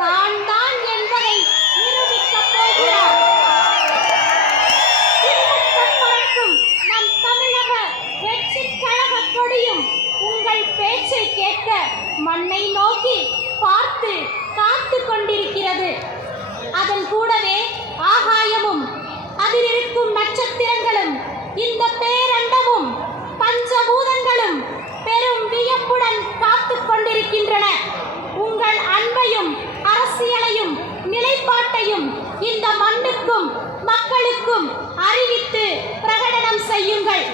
தான் தான் என்பதை நிரூபிக்கப் போகிறார். பறக்கும் நம் தமிழக வெற்றி கழக கொடியும் உங்கள் பேச்சை கேட்க மண்ணை நோக்கி பார்த்து காத்து கொண்டிருக்கிறது. அதன் கூடவே ஆகாயமும் அதில் இருக்கும் நட்சத்திரங்களும் இந்த பேரண்டமும் பஞ்சபூதங்களும் பெரும் வியப்புடன் காத்து கொண்டிருக்கின்றன. உங்கள் அன்பையும் அரசியலையும் நிலைப்பாட்டையும் இந்த மண்ணுக்கும் மக்களுக்கும் அறிவித்து பிரகடனம் செய்யுங்கள்.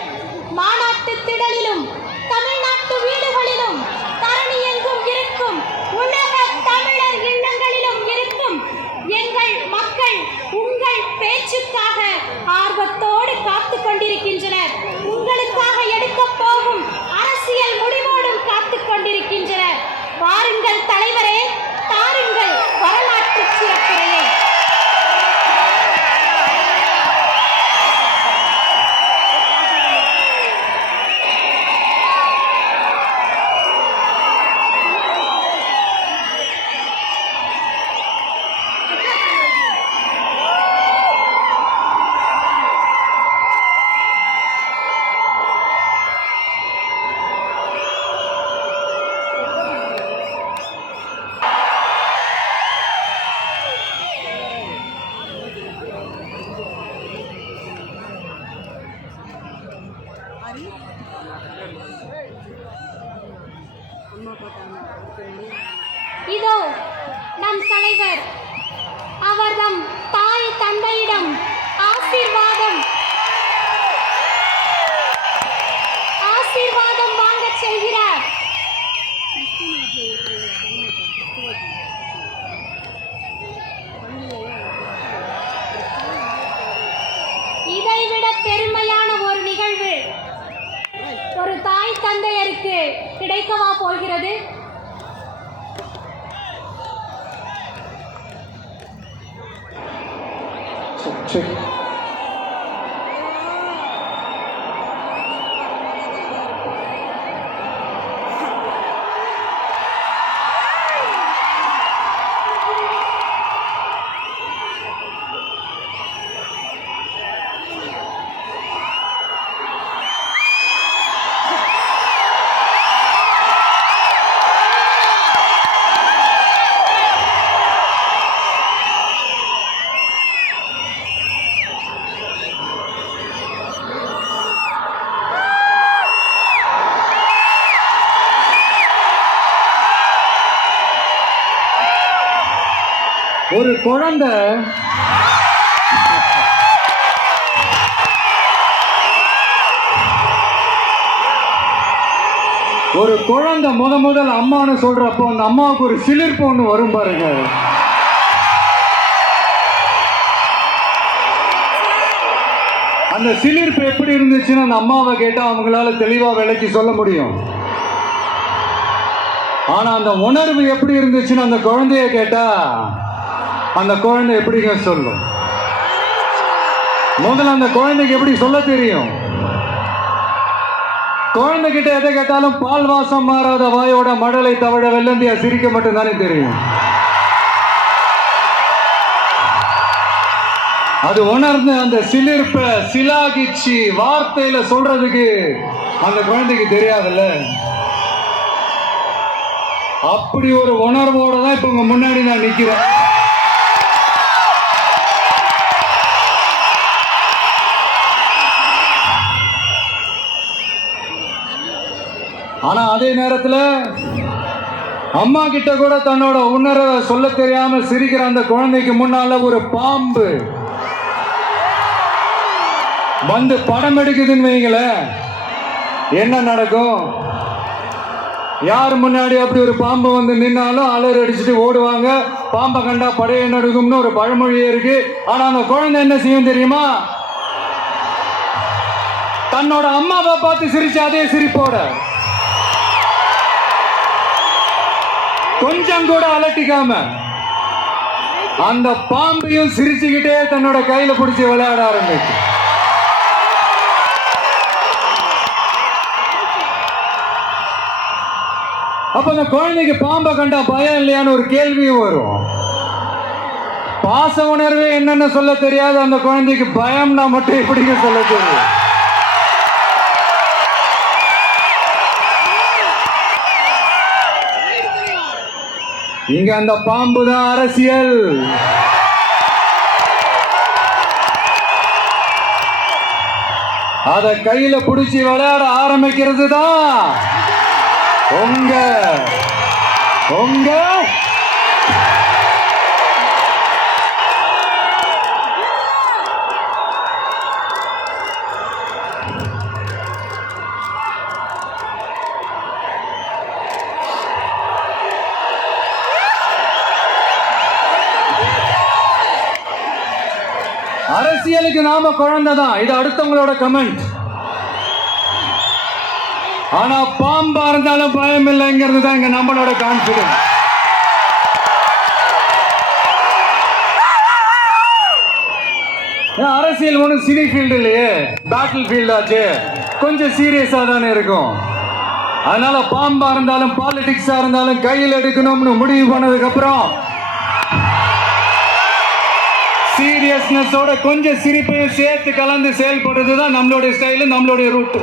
மாநாட்டு திடலிலும் தமிழ்நாட்டு வீடுகளிலும் தரணி எங்கும் இருக்கும் உலக தமிழர் இல்லங்களிலும் இருக்கும் எங்கள் மக்கள் உங்கள் பேச்சுக்காக ஆர்வத்தோடு காத்து கொண்டிருக்கின்றனர். உங்களுக்காக எடுக்கப் போகும் அரசியல் முடிவோடும் காத்து கொண்டிருக்கின்றனர். வாருங்கள் தலைவரே, தாருங்கள் வரலாற்று சிறப்புரையை. இதோ நம் தலைவர் அவர் நம் தாய் தந்தையிடம் ஆசீர்வாதம் வாங்க செல்கிறார். இதைவிட பெருமையான ஒரு நிகழ்வு ஒரு தாய் தந்தையருக்கு கிடைக்கவா போகிறது? ஒரு குழந்தை முதல் அம்மான்னு சொல்றப்போ அந்த அம்மாவுக்கு ஒரு சிலிர்ப்பு ஒண்ணு வரும் பாருங்க. அந்த சிலிர்ப்பு எப்படி இருந்துச்சுன்னு அந்த அம்மாவை கேட்டா அவங்களால தெளிவா விளக்கி சொல்ல முடியும். ஆனா அந்த உணர்வு எப்படி இருந்துச்சுன்னு அந்த குழந்தைய கேட்டா அந்த குழந்தை எப்படிங்க சொல்லும்? முதல்ல அந்த குழந்தைக்கு எப்படி சொல்ல தெரியும்? குழந்தைகிட்ட எதை கேட்டாலும் பால் வாசம் மாறாத வாயோட மடலை தவிர வெள்ளந்தியா சிரிக்க மட்டும் தானே தெரியும். அது உணர்ந்து அந்த சிலிர்ப்ப சிலாகிச்சு வார்த்தையில சொல்றதுக்கு அந்த குழந்தைக்கு தெரியாதுல்ல. அப்படி ஒரு உணர்வோட தான் இப்ப உங்க முன்னாடி நான் நிக்கிறேன். ஆனா அதே நேரத்தில் அம்மா கிட்ட கூட தன்னோட உணர்வை சொல்ல தெரியாம சிரிக்கிற அந்த குழந்தைக்கு முன்னால ஒரு பாம்பு வந்து படம் எடுக்குதுன்னு வைங்கள, என்ன நடக்கும்? யார் முன்னாடி அப்படி ஒரு பாம்பு வந்து நின்னாலும் அலர் அடிச்சுட்டு ஓடுவாங்க. பாம்பை கண்டா படைய நடுக்கும்னு ஒரு பழமொழியே இருக்கு. ஆனா அந்த குழந்தை என்ன செய்யும் தெரியுமா? தன்னோட அம்மாவை பார்த்து சிரிச்சு அதே சிரிப்போட கொஞ்சம் கூட அலட்டிக்காம அந்த பாம்பையும் சிரிச்சுக்கிட்டே தன்னோட கையில பிடிச்சி விளையாட ஆரம்பிச்சு. அப்ப அந்த குழந்தைக்கு பாம்பை கண்டா பயம் இல்லையான்னு ஒரு கேள்வியும் வரும். பாச உணர்வு என்னன்னு சொல்ல தெரியாது அந்த குழந்தைக்கு பயம்னா மட்டும் எப்படிங்க சொல்ல தெரியும்? இங்க அந்த பாம்பு தான் அரசியல். அத கையில புடிச்சு விளையாட ஆரம்பிக்கிறது தான் உங்க உங்க அரசியலுக்கு நாம குழந்தை தான். இது அடுத்தவங்களோட கமெண்ட். ஆனா பாம்பா இருந்தாலும் பயம் இல்லைங்கிறது தான் இங்க நம்மளோட கான்பிடன்ஸ். அரசியல் ஒன்றும் சினி ஃபீல்டு இல்லையே, பேட்டில் ஃபீல்ட் ஆச்சு, கொஞ்சம் சீரியஸா தானே இருக்கும். அதனால பாம்பா இருந்தாலும் பாலிடிக்ஸா இருந்தாலும் கையில் எடுக்கணும்னு முடிவு பண்ணதுக்கு அப்புறம் சீரியஸ்னஸோட கொஞ்சம் சிரிப்பையும் சேர்த்து கலந்து செயல்படுறது தான் நம்மளுடைய ஸ்டைலு, நம்மளுடைய ரூட்.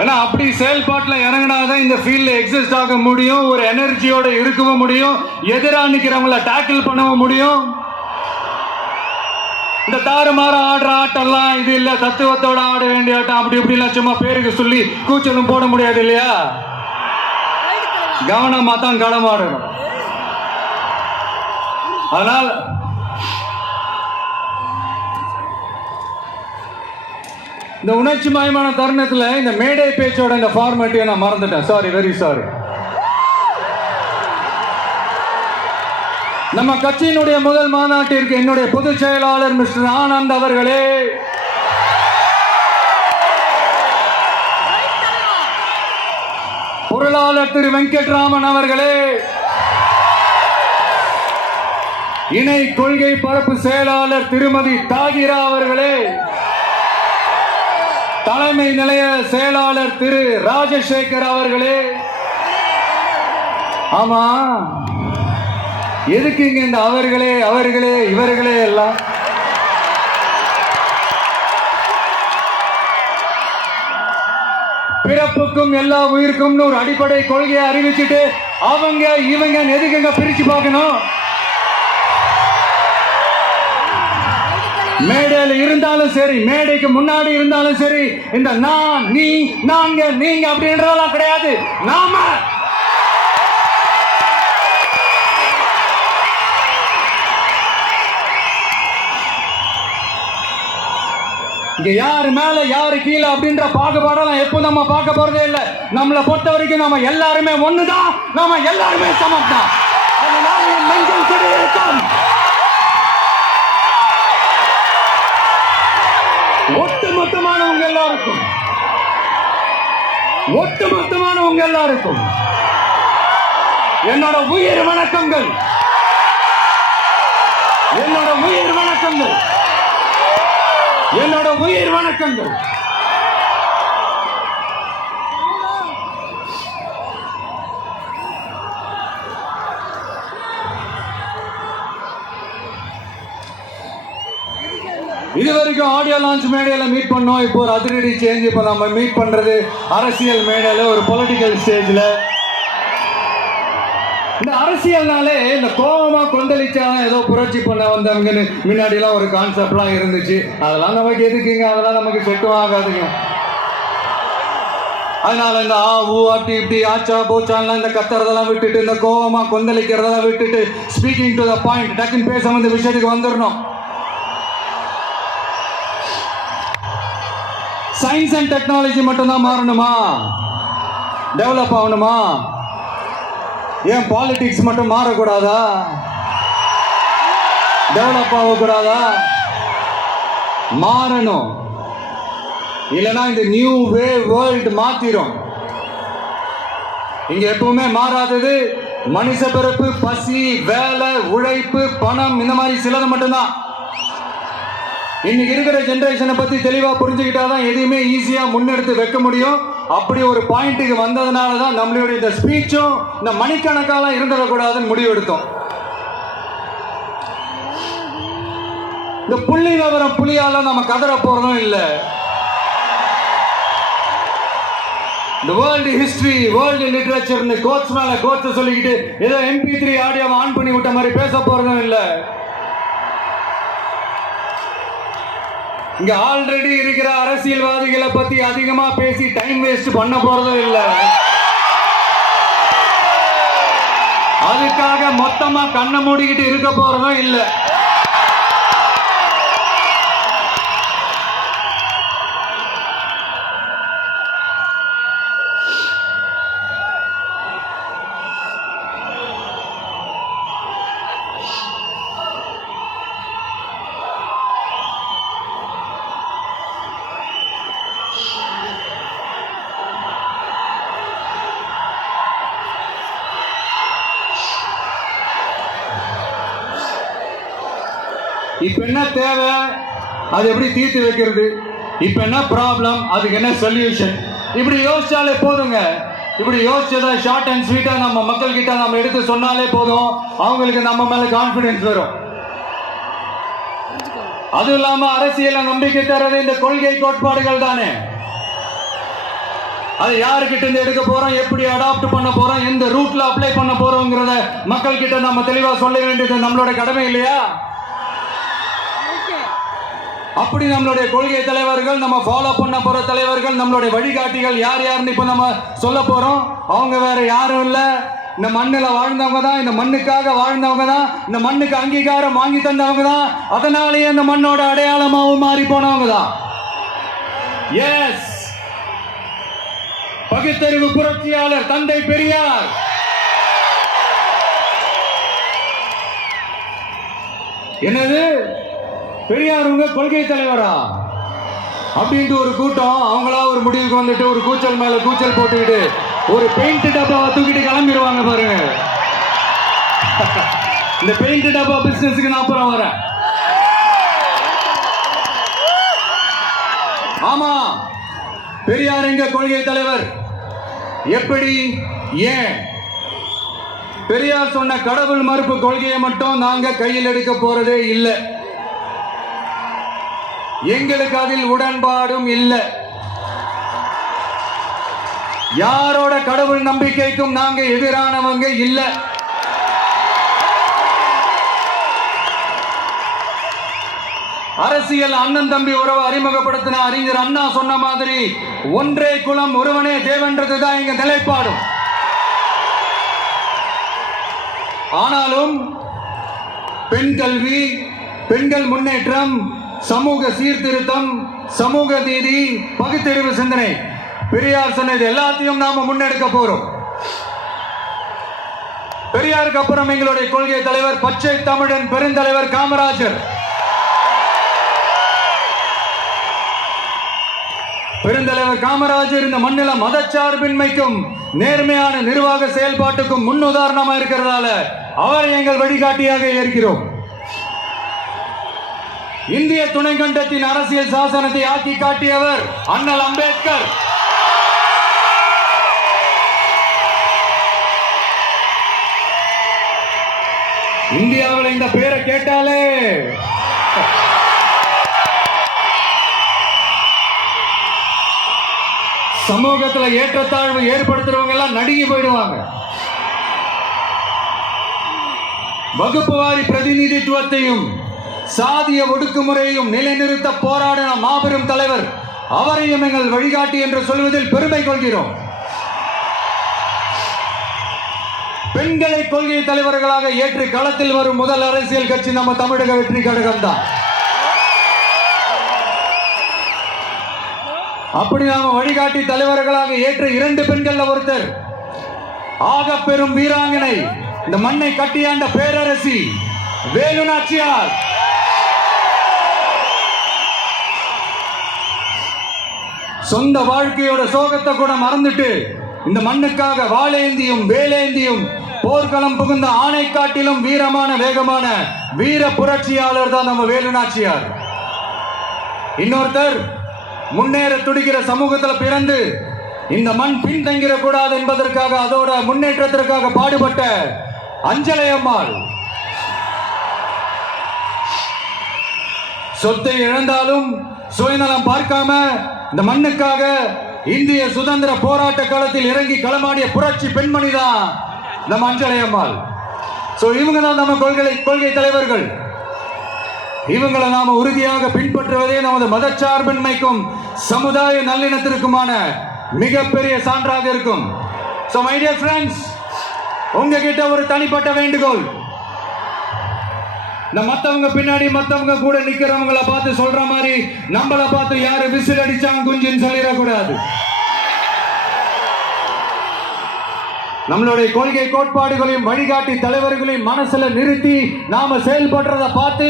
ஏன்னா அப்படி செயல்பாட்டில் இறங்கினாதான் இந்த ஃபீல்ட்ல எக்ஸிஸ்ட் ஆக முடியும், ஒரு எனர்ஜியோட இருக்கவும் முடியும், எதிராக நிற்கிறவங்கள டேக்கிள் பண்ணவும் முடியும். இந்த தாறுமாற ஆடுற ஆட்டம்லாம் இது இல்ல, தத்துவத்தோட ஆட வேண்டிய ஆட்டம். அப்படி இப்படிலாம் சும்மா பேருக்கு சொல்லி கூச்சலும் போட முடியாது இல்லையா? கவனமா தான் களமாடணும். ஆனால் இந்த உணர்ச்சி மயமான தருணத்துல இந்த மேடை பேச்சோட இந்த ஃபார்மேட்டை நான் மறந்துட்டேன். Sorry, very sorry. நம்ம கட்சியினுடைய முதல் மாநாட்டிற்கு என்னுடைய பொதுச் செயலாளர் மிஸ்டர் ஆனந்த் அவர்களே, பொருளாளர் திரு வெங்கட்ராமன் அவர்களே, இணை கொள்கை பரப்பு செயலாளர் திருமதி தாகிரா அவர்களே, தலைமை நிலைய செயலாளர் திரு ராஜசேகர் அவர்களே. ஆமா, எதுக்கு இங்க இந்த அவர்களே அவர்களே இவர்களே எல்லாம்? பிறப்புக்கும் எல்லா உயிருக்கும் ஒரு அடிப்படை கொள்கையை அறிவிச்சுட்டு அவங்க இவங்க எதுக்குங்க பிரிச்சு பார்க்கணும்? மேடையில் இருந்தாலும் சரி, மேடைக்கு முன்னாடி இருந்தாலும் சரி, இந்த நான் நீ நாங்க நீங்க அப்படின்றதெல்லாம் கிடையாது. நாம இங்க யாரு மேல யாரு கீழே அப்படின்ற பாகுபாடெல்லாம் எப்போ நம்ம பார்க்க போறதே இல்லை. நம்மளை பொறுத்த வரைக்கும் நம்ம எல்லாருமே ஒண்ணுதான், நாம எல்லாருமே சமம் தான். அதனால நெஞ்சில் குடியிருக்கும் ஒட்டுமொத்தமானவங்க எல்லாருக்கும், ஒட்டுமொத்தமானவங்க எல்லாருக்கும் என்னோட உயிர் வணக்கங்கள், என்னோட உயிர் வணக்கங்கள், என்னோட உயிர் வணக்கங்கள். இது வரைக்கும் ஆடியோ லான்ச் மேடையில மீட் பண்ணோம். இப்போ ஒரு அதிரடி சேஞ்ச். இப்போ நம்ம மீட் பண்றது அரசியல் மேடையில, ஒரு பொலிட்டிக்கல் ஸ்டேஜ்ல. இந்த அரசியல்னாலே இந்த கோபமா கொந்தளிச்சா ஏதோ புரட்சி பண்ண வந்தவங்கன்னு முன்னாடி எல்லாம் ஒரு கான்செப்ட்லாம் இருந்துச்சு. அதெல்லாம் நமக்கு எதுக்குங்க, அதெல்லாம் நமக்கு செட்டும் ஆகாதுங்க. அதனால இந்த ஆ ஊ அப்படி இப்படி ஆச்சா போச்சான்லாம் இந்த கத்துறதெல்லாம் விட்டுட்டு, இந்த கோபமா கொந்தளிக்கிறதெல்லாம் விட்டுட்டு, ஸ்பீக்கிங் டு த பாயிண்ட், டக்குன்னு பேச வந்த விஷயத்துக்கு வந்துடணும். சயின்ஸ் அண்ட் டெக்னாலஜி மட்டும்தான் மாறணுமா, டெவலப் ஆகணுமா? ஏன் பாலிடிக்ஸ் மட்டும் மாறக்கூடாதா, டெவலப் ஆகக்கூடாதா? மாறணும். இல்லைன்னா இந்த நியூ வே வேர்ல்டு மாத்திரும். இங்க எப்பவுமே மாறாதது மனுஷ பிறப்பு, பசி, வேலை, உழைப்பு, பணம், இந்த மாதிரி சிலது மட்டும்தான். இன்னைக்கு இருக்கிற ஜெனரேஷனை பத்தி தெளிவா புரிஞ்சுக்கிட்டாதான் எதையுமே ஈஸியா முன்னெடுத்து வைக்க முடியும். அப்படி ஒரு பாயிண்ட்டுக்கு வந்ததுனால தான் நம்மளுடைய இந்த ஸ்பீச்சும் இந்த மணிக்கணக்காலாம் இருந்துடக்கூடாதுன்னு முடிவு எடுத்தோம். இந்த புள்ளி விவரம் புலியால நம்ம கதற போறதும் இல்லை. இந்த வேர்ல்டு ஹிஸ்டரி, வேர்ல்டு லிட்டரேச்சர்னு கோட்ஸ் மேல கோட்ஸ் சொல்லிக்கிட்டு ஏதோ MP3 ஆடியோவை ஆன் பண்ணி விட்ட மாதிரி பேச போறதும் இல்லை. இங்க ஆல்ரெடி இருக்கிற அரசியல்வாதிகளை பத்தி அதிகமா பேசி டைம் வேஸ்ட் பண்ண போறதும் இல்லை. அதுக்காக மொத்தமா கண்ணை மூடிக்கிட்டு இருக்க போறதும் இல்லை. இப்ப என்ன தேவை, அது எப்படி தீர்த்து வைக்கிறது, இப்ப என்ன ப்ராப்ளம், அதுக்கு என்ன சொல்யூஷன், இப்படி யோசிச்சாலே போதுங்க. இப்படி யோசிச்சதா ஷார்ட் அண்ட் ஸ்வீட்டா நம்ம மக்கள் கிட்ட நம்ம எடுத்து சொன்னாலே போதும், அவங்களுக்கு நம்ம மேல கான்பிடன்ஸ் வரும். அதுவும் இல்லாம அரசியல நம்பிக்கை தர்றது இந்த கொள்கை கோட்பாடுகள் தானே. அது யாருக்கிட்ட இருந்து எடுக்க போறோம், எப்படி அடாப்ட் பண்ண போறோம், எந்த ரூட்ல அப்ளை பண்ண போறோம்ங்கிறத மக்கள் கிட்ட நம்ம தெளிவா சொல்ல வேண்டியது நம்மளோட கடமை இல்லையா? அப்படி நம்மளுடைய கொள்கை தலைவர்கள், நம்ம ஃபாலோ பண்ண போற தலைவர்கள், நம்மளுடைய வழிகாட்டிகள் யார் யாருன்னு இப்ப நம்ம சொல்ல போறோம். அவங்க வேற யாரும் இல்ல, இந்த மண்ணில் வாழ்ந்தவங்க தான், இந்த மண்ணுக்காக வாழ்ந்தவங்க தான், இந்த மண்ணுக்கு அங்கீகாரம் வாங்கி தந்தவங்க தான், அதனாலேயே இந்த மண்ணோட அடையாளமாகவும் மாறி போனவங்க தான். எஸ், பகுத்தறிவு புரட்சியாளர் தந்தை பெரியார். என்னது, பெரியார் உங்க கொள்கை தலைவரா அப்படின்ட்டு ஒரு கூட்டம் அவங்களா ஒரு முடிவுக்கு வந்துட்டு ஒரு கூச்சல் மேல கூச்சல் போட்டுக்கிட்டு ஒரு பெயிண்ட் டப்பாவை தூக்கிட்டு கிளம்பிடுவாங்க பாருங்க. இந்த பெயிண்ட் டப்பா பிசினஸ்க்கு நான் அப்புறம் வரேன். ஆமா, பெரியார் எங்க கொள்கை தலைவர். எப்படி, ஏன்? பெரியார் சொன்ன கடவுள் மறுப்பு கொள்கையை மட்டும் நாங்க கையில் எடுக்க போறதே இல்லை. எங்களுக்கு அதில் உடன்பாடும் இல்லை. யாரோட கடவுள் நம்பிக்கைக்கும் நாங்க எதிரானவங்க இல்லை. அரசியல் அண்ணன் தம்பி உறவை அறிமுகப்படுத்தின அறிஞர் அண்ணா சொன்ன மாதிரி ஒன்றே குலம் ஒருவனே தேவன்றதுதான் எங்க நிலைப்பாடும். ஆனாலும் பெண் கல்வி, பெண்கள் முன்னேற்றம், சமூக சீர்திருத்தம், சமூக நீதி, பகுத்தறிவு சிந்தனை, பெரியார் சொன்னது எல்லாத்தையும் நாம முன்னெடுக்க போறோம். பெரியாருக்கு அப்புறம் எங்களுடைய கொள்கை தலைவர் பச்சை தமிழன் பெருந்தலைவர் காமராஜர். பெருந்தலைவர் காமராஜர் இந்த மண்ணில மதச்சார்பின்மைக்கும் நேர்மையான நிர்வாக செயல்பாட்டுக்கும் முன்னுதாரணமா இருக்கிறதால அவரை எங்கள் வழிகாட்டியாக ஏற்கிறோம். இந்திய துணைக்கண்டத்தின் அரசியல் சாசனத்தை ஆக்கி காட்டியவர் அண்ணல் அம்பேத்கர். இந்தியாவில் இந்த பேரை கேட்டாலே சமூகத்தில் ஏற்றத்தாழ்வு ஏற்படுத்துறவங்க எல்லாம் நடுங்கி போயிடுவாங்க. வகுப்பு வாரி பிரதிநிதித்துவத்தையும் சாதிய ஒடுக்குமுறையையும் நிலைநிறுத்த போராடின மாபெரும் தலைவர், அவரையும் எங்கள் வழிகாட்டி என்று சொல்வதில் பெருமை கொள்கிறோம். பெண்களை கொள்கை தலைவர்களாக ஏற்று களத்தில் வரும் முதல் அரசியல் கட்சி நம்ம தமிழக வெற்றி கழகம் தான். அப்படி நாம வழிகாட்டி தலைவர்களாக ஏற்ற 2 பெண்கள்ல ஒருத்தர், ஆக பெரும் வீராங்கனை, இந்த மண்ணை கட்டியாண்ட பேரரசி வேலு நாச்சியார். சொந்த வாழ்க்கையோட சோகத்தை கூட மறந்துட்டு இந்த மண்ணுக்காக வாளேந்தியும் வேலேந்தியும் போர்க்களம் புகுந்த ஆணை காட்டிலும் வீரமான வேகமான வீர புரட்சியாளர் தான் நம்ம வேலு நாச்சியார். இன்னொருத்தர், முன்னேற துடிக்கிற சமூகத்தில் பிறந்து இந்த மண் பின்தங்கிட கூடாது என்பதற்காக அதோட முன்னேற்றத்திற்காக பாடுபட்ட அஞ்சலை அம்மாள். சொத்தை இழந்தாலும் சுயநலம் பார்க்காம இந்த மண்ணுக்காக இந்திய சுதந்திர போராட்ட காலத்தில் இறங்கி களமாடிய புரட்சி பெண்மணி தான் நம்ம அஞ்சலை அம்மாள். இவங்க தான் நம்ம கொள்கை தலைவர்கள். இவங்களை நாம உறுதியாக பின்பற்றுவதே நமது மதச்சார்பின்மைக்கும் சமுதாய நல்லிணத்திற்குமான மிகப்பெரிய சான்றாக இருக்கும். மை டியர் ஃப்ரெண்ட்ஸ், உங்ககிட்ட ஒரு தனிப்பட்ட வேண்டுகோள். இந்த மத்தவங்க பின்னாடி மத்தவங்க கூட நிக்கிறவங்களை பார்த்து சொல்ற மாதிரி நம்மளை பார்த்து யாரு விசில் அடிச்சாங்க குஞ்சுன்னு சொல்லிடக்கூடாது. நம்மளுடைய கொள்கை கோட்பாடுகளையும் வழிகாட்டி தலைவர்களையும் மனசுல நிறுத்தி நாம செயல்படுறத பார்த்து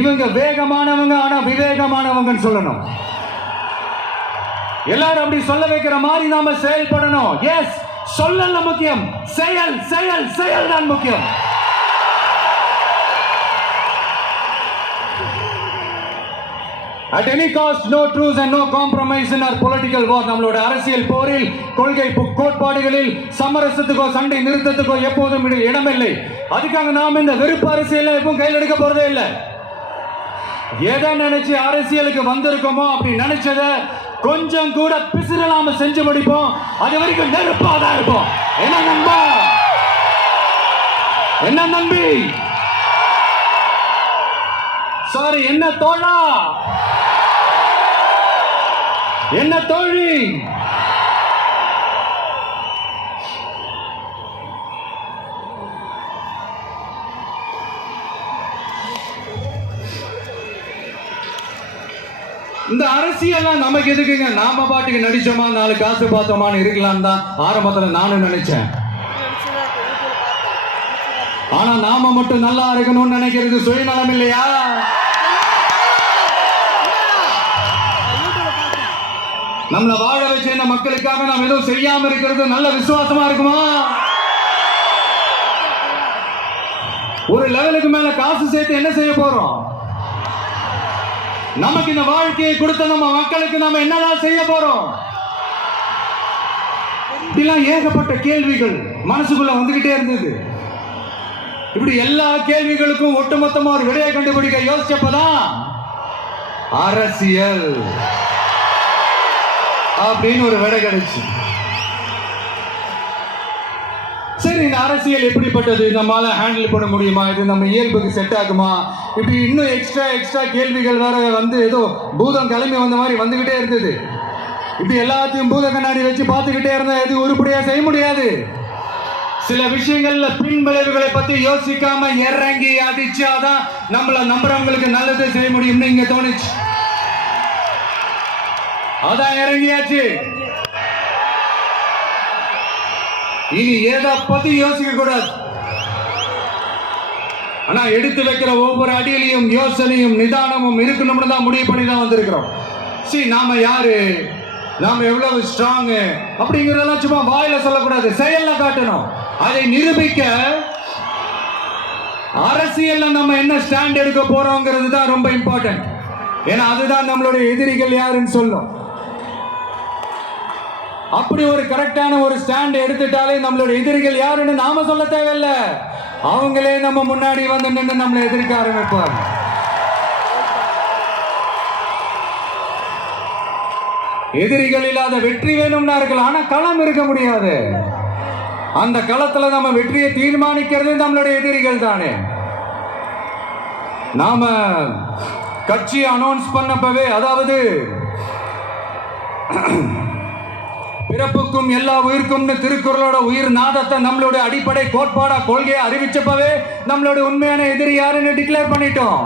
இவங்க வேகமானவங்க ஆனா விவேகமானவங்கன்னு சொல்லணும். எல்லாரும் அப்படி சொல்ல வைக்கிற மாதிரி நாம செயல்படணும். எஸ், சொல்லல முக்கியம், செயல் செயல் செயல் தான் முக்கியம். At any cost, no truce and no compromise in our political war. நம்மளோட அரசியல் போரில் கொள்கை கோட்பாடுகளில் சமரசத்துக்கோ சண்டை நிறுத்தத்துக்கோ எப்போதும் இடமில்லை. அதுக்காக நாம் இந்த வெறுப்பு அரசியல் எப்பவும் கையில் எடுக்க போறதே இல்லை. எதை நினைச்சு அரசியலுக்கு வந்திருக்கோமோ அப்படி நினைச்சத கொஞ்சம் கூட பிசிறலாம செஞ்சு முடிப்போம். அது வரைக்கும் நெருப்பாதான் இருப்போம். என்ன நண்பா, என்ன நம்பி, சாரி என்ன தோழா, என்ன தோழி, இந்த அரசியல் நமக்கு எதுக்குங்க? நாம பாட்டுக்கு நடிச்சோமா, 4 காசு பார்த்தோமான்னு இருக்கலாம் தான் ஆரம்பத்துல நானும் நினைச்சேன். ஆனா நாம மட்டும் நல்லா இருக்கணும்னு நினைக்கிறது சுயநலம் இல்லையா? நம்மள வாழ வச்ச இந்த மக்களுக்காக நாம் எதுவும் செய்யாம இருக்கிறது நல்ல விசுவாசமா இருக்குமா? ஒரு லெவலுக்கு மேல காசு சேர்த்து என்ன செய்ய போறோம்? நமக்கு இந்த வாழ்க்கையை கொடுத்த நம்ம மக்களுக்கு நாம என்னதான் செய்ய போறோம்? இப்படிலாம் ஏகப்பட்ட கேள்விகள் மனசுக்குள்ள வந்துகிட்டே இருந்தது. இப்படி எல்லா கேள்விகளுக்கும் ஒட்டுமொத்தமா ஒரு விடையை கண்டுபிடிக்க யோசிச்சப்பதான் அரசியல் அப்படின்னு ஒரு விடை கிடைச்சு. சரி, இந்த அரசியல் எப்படிப்பட்டது, நம்மளால ஹேண்டில் பண்ண முடியுமா, இது நம்ம இயல்புக்கு செட் ஆகுமா, இப்படி இன்னும் எக்ஸ்ட்ரா கேள்விகள் வேற வந்து ஏதோ பூதம் கிளம்பி வந்த மாதிரி வந்துகிட்டே இருந்தது. இப்படி எல்லாத்தையும் பூத கண்ணாடி வச்சு பார்த்துக்கிட்டே இருந்தா எது உருப்படியா செய்ய முடியாது. சில விஷயங்கள்ல பின் விளைவுகளை பத்தி யோசிக்காம இறங்கி அடிச்சாதான் நம்மள நம்புறவங்களுக்கு நல்லது செய்ய முடியும்னு இங்க தோணுச்சு. அதான் இறங்கியாச்சு. இனி எதை பத்தி யோசிக்க கூடாது. ஆனா எடுத்து வைக்கிற ஒவ்வொரு அடியிலையும் யோசனையும் நிதானமும் இருக்கணும்னு தான் முடிவு பண்ணி தான் வந்திருக்கிறோம். நாம யாரு, நாம எவ்வளவு ஸ்ட்ராங் அப்படிங்கறதெல்லாம் சும்மா வாயில சொல்லக்கூடாது, செயல்ல காட்டணும். அதை நிரூபிக்க அரசியல்ல நம்ம என்ன ஸ்டாண்ட் எடுக்க போறோங்கிறது தான் ரொம்ப இம்பார்ட்டன்ட். ஏன்னா அதுதான் நம்மளுடைய எதிரிகள் யாருன்னு சொல்லும். அப்படி ஒரு கரெக்டான ஒரு ஸ்டாண்ட் எடுத்துட்டாலே நம்மளோட எதிரிகள் யாருன்னு நாம சொல்ல தேவையில்லை, அவங்களே நம்ம முன்னாடி வந்து நின்று நம்மளை எதிர்க்க ஆரம்பிப்பாங்க. எதிரிகள் இல்லாத வெற்றி வேணும்னா இருக்கலாம், ஆனா களம் இருக்க முடியாது. அந்த களத்துல நம்ம வெற்றியை தீர்மானிக்கிறது நம்மளுடைய எதிரிகள் தானே. நாம கட்சி அனௌன்ஸ் பண்ணப்பவே, அதாவது பிறப்புக்கும் எல்லா உயிருக்கும் திருக்குறளோட உயிர் நாதத்தை நம்மளுடைய அடிப்படை கோட்பாடா கொள்கையை அறிவிச்சப்பவே நம்மளுடைய உண்மையான எதிரி யாருன்னு டிக்ளேர் பண்ணிட்டோம்.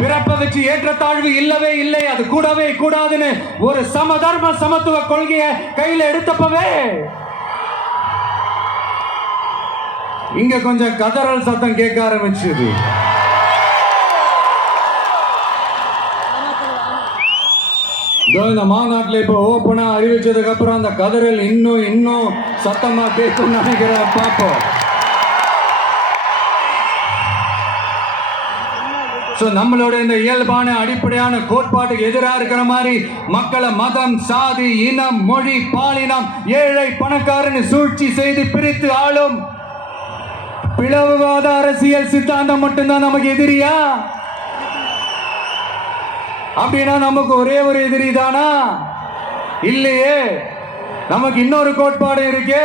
பிறப்பை வச்சு ஏற்றத்தாழ்வு இல்லவே இல்லை, அது கூடவே கூடாதுன்னு ஒரு சமதர்ம சமத்துவ கொள்கையை கையில எடுத்தப்பவே இங்க கொஞ்சம் கதறல் சத்தம் கேட்க ஆரம்பிச்சது. இந்த மாநாட்டில் இப்போ ஓப்பனா அறிவிச்சதுக்கு அப்புறம் அந்த கதறல் இன்னும் சத்தமா கேட்கும் நினைக்கிறேன். பார்ப்போம். நம்மளோட இந்த இயல்பான அடிப்படையான கோட்பாட்டுக்கு எதிராக இருக்கிற மாதிரி மக்களை மதம், சாதி, இனம், மொழி, பாலினம், ஏழை, பணக்காரன்னு சூழ்ச்சி செய்து பிரித்து ஆளும் பிளவுவாத அரசியல் சித்தாந்தம் மட்டும்தான் நமக்கு எதிரியா? அப்படின்னா நமக்கு ஒரே ஒரு எதிரி தானா? இல்லையே, நமக்கு இன்னொரு கோட்பாடு இருக்கு.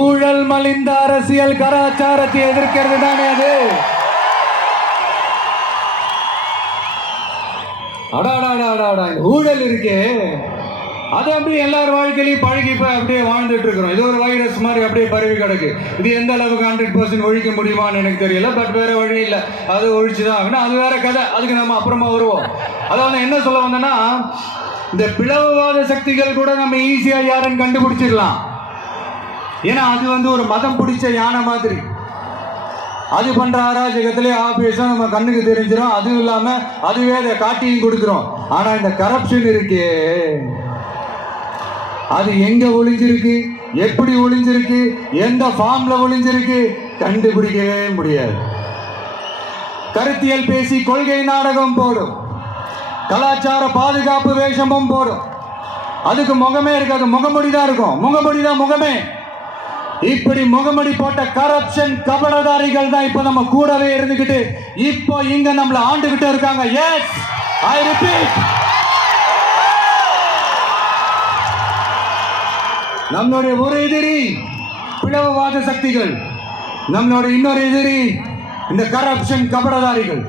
ஊழல் மலிந்த அரசியல் கலாச்சாரத்தை எதிர்க்கிறது தானே அது. ஊழல் இருக்கே, அது அப்படியே எல்லார் வாழ்க்கையிலையும் பழகி அப்படியே வாழ்ந்துட்டு இருக்கிறோம். இது ஒரு வைரஸ் மாதிரி அப்படியே பரவி கிடக்கு. இது எந்த அளவுக்கு 100% ஒழிக்க முடியுமான்னு எனக்கு தெரியல. பட் வேற வழி இல்லை, அது ஒழிச்சுதான் ஆகணும். அது வேற கதை, அதுக்கு நம்ம அப்புறமா வருவோம். அதாவது என்ன சொல்ல வந்தேன்னா, இந்த பிளவுவாத சக்திகள் கூட நம்ம ஈஸியா யாருன்னு கண்டுபிடிச்சிடலாம். ஏன்னா அது ஒரு மதம் பிடிச்ச யானை மாதிரி. அது பண்ற அராஜகத்திலே ஆபியஸா நம்ம கண்ணுக்கு தெரிஞ்சிடும். அதுவும் இல்லாம அதுவே அதை காட்டியும் கொடுக்கிறோம். ஆனா இந்த கரப்ஷன் இருக்கே, அது எங்க ஒளிஞ்சிருக்கு, எப்படி ஒளிஞ்சிருக்கு, எந்த ஃபார்ம்ல ஒளிஞ்சிருக்கு கண்டுபிடிக்கவே முடியாது. கருத்தியல் பேசி கொள்கை நாடகம் போடும், கலாச்சார பாதுகாப்பு வேஷமும் போடும். அதுக்கு முகமே இருக்காது, முகமொழி தான் இருக்கும். முகமொழி தான் முகமே. இப்படி முகமடி போட்ட கரப்ஷன் கபடதாரிகள் தான் இப்ப நம்ம கூடவே இருந்துகிட்டு இப்போ இங்க நம்மள ஆண்டுகிட்டு இருக்காங்க. எஸ், ஐ ரிப்பீட், நம்மளுடைய ஒரு எதிரி பிளவுவாத சக்திகள், நம்மளுடைய இன்னொரு எதிரி இந்த கரப்ஷன் கபடதாரிகள்.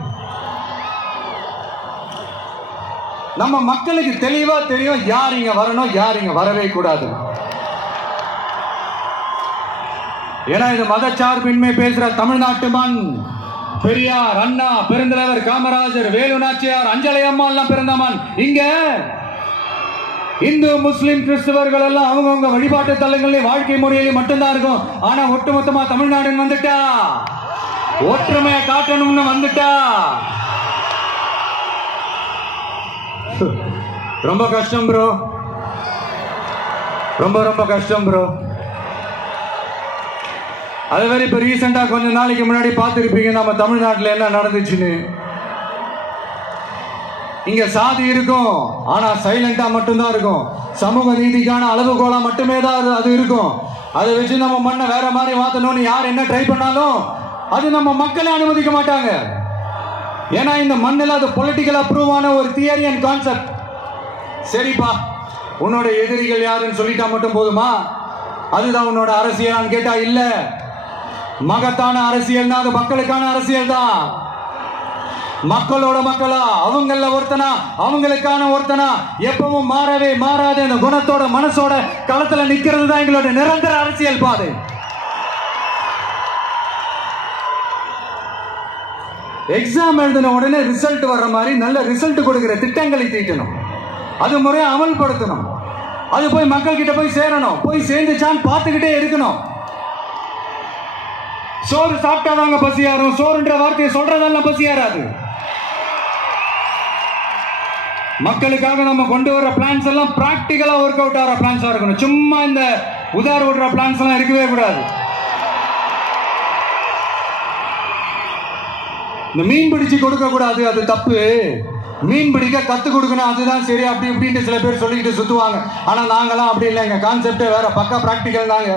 நம்ம மக்களுக்கு தெளிவா தெரியும் யார் இங்க வரணும், யார் இங்க வரவே கூடாது. ஏன்னா இது மதச்சார்பின்மை பேசுற தமிழ்நாட்டு மண். பெரியார், அண்ணா, பெருந்தலைவர் காமராஜர், வேலு நாச்சியார், அஞ்சலை அம்மா எல்லாம் பிறந்த மண். இங்க இந்து முஸ்லிம் கிறிஸ்தவர்கள் எல்லாம் அவங்கவுங்க வழிபாட்டு தலங்களில் வாழ்க்கை முறையில மட்டும்தான் இருக்கும். ஆனா ஒட்டுமொத்தமா தமிழ்நாடுன்னு வந்துட்டா, ஒற்றுமையை காட்டணும்னு வந்துட்டா ரொம்ப கஷ்டம் ப்ரோ, ரொம்ப ரொம்ப கஷ்டம் ப்ரோ. அது வேற இப்ப ரீசெண்டா கொஞ்ச நாளைக்கு முன்னாடி பார்த்துருப்பீங்க நம்ம தமிழ்நாட்டில் என்ன நடந்துச்சுன்னு. இங்க சாதி இருக்கும், ஆனா சைலண்டா மட்டும்தான் இருக்கும். சமூக நீதிக்கான அளவுகோலா மட்டுமே தான் அது இருக்கும். அதை வச்சு நம்ம மண்ணை வேற மாதிரி மாத்தணும்னு யார் என்ன ட்ரை பண்ணாலும் அது நம்ம மக்களே அனுமதிக்க மாட்டாங்க. ஏன்னா இந்த மண்ணில் அது பொலிட்டிக்கல் அப்ரூவ் ஆன ஒரு தியரி அண்ட் கான்செப்ட். சரிப்பா, உன்னோட எதிரிகள் யாருன்னு சொல்லிட்டா மட்டும் போதுமா? அதுதான் உன்னோட அரசியலான்னு கேட்டா இல்ல. மகத்தான அரசியல்னா அது மக்களுக்கான அரசியல் தான். மக்களோட மக்களா, அவங்கள ஒருத்தனா, அவங்களுக்கான ஒருத்தனா, எப்பவும் மாறவே மாறாத இந்த குணத்தோட மனசோட களத்துல நிக்கிறது தான் எங்களோட நிரந்தர அரசியல் பாதை. எக்ஸாம் எழுதின உடனே ரிசல்ட் வர்ற மாதிரி நல்ல ரிசல்ட் கொடுக்கிற திட்டங்களை தீட்டணும், அது முறையை அமல்படுத்தணும், அது போய் மக்கள் கிட்ட போய் சேரணும். போய் சேர்ந்துச்சான்னு பார்த்துக்கிட்டே இருக்கணும். சோறு சாப்பிட்டாதாங்க பசியாரும், சோறுன்ற வார்த்தையை சொல்றதெல்லாம் பசியாராது. மக்களுக்காக நம்ம கொண்டு வர பிளான்ஸ் எல்லாம் பிராக்டிகலா ஒர்க் அவுட் ஆகிற பிளான்ஸா இருக்கணும். சும்மா இந்த உதார விடுற பிளான்ஸ் எல்லாம் இருக்கவே கூடாது. இந்த மீன் பிடிச்சு கொடுக்க கூடாது, அது தப்பு. மீன் பிடிக்க கத்து கொடுக்கணும், அதுதான் சரி. அப்படி இப்படின்ட்டு சில பேர் சொல்லிக்கிட்டு சுத்துவாங்க. ஆனா நாங்களாம் அப்படி இல்லை, எங்க கான்செப்டே வேற, பக்கா பிராக்டிக்கல் தாங்க.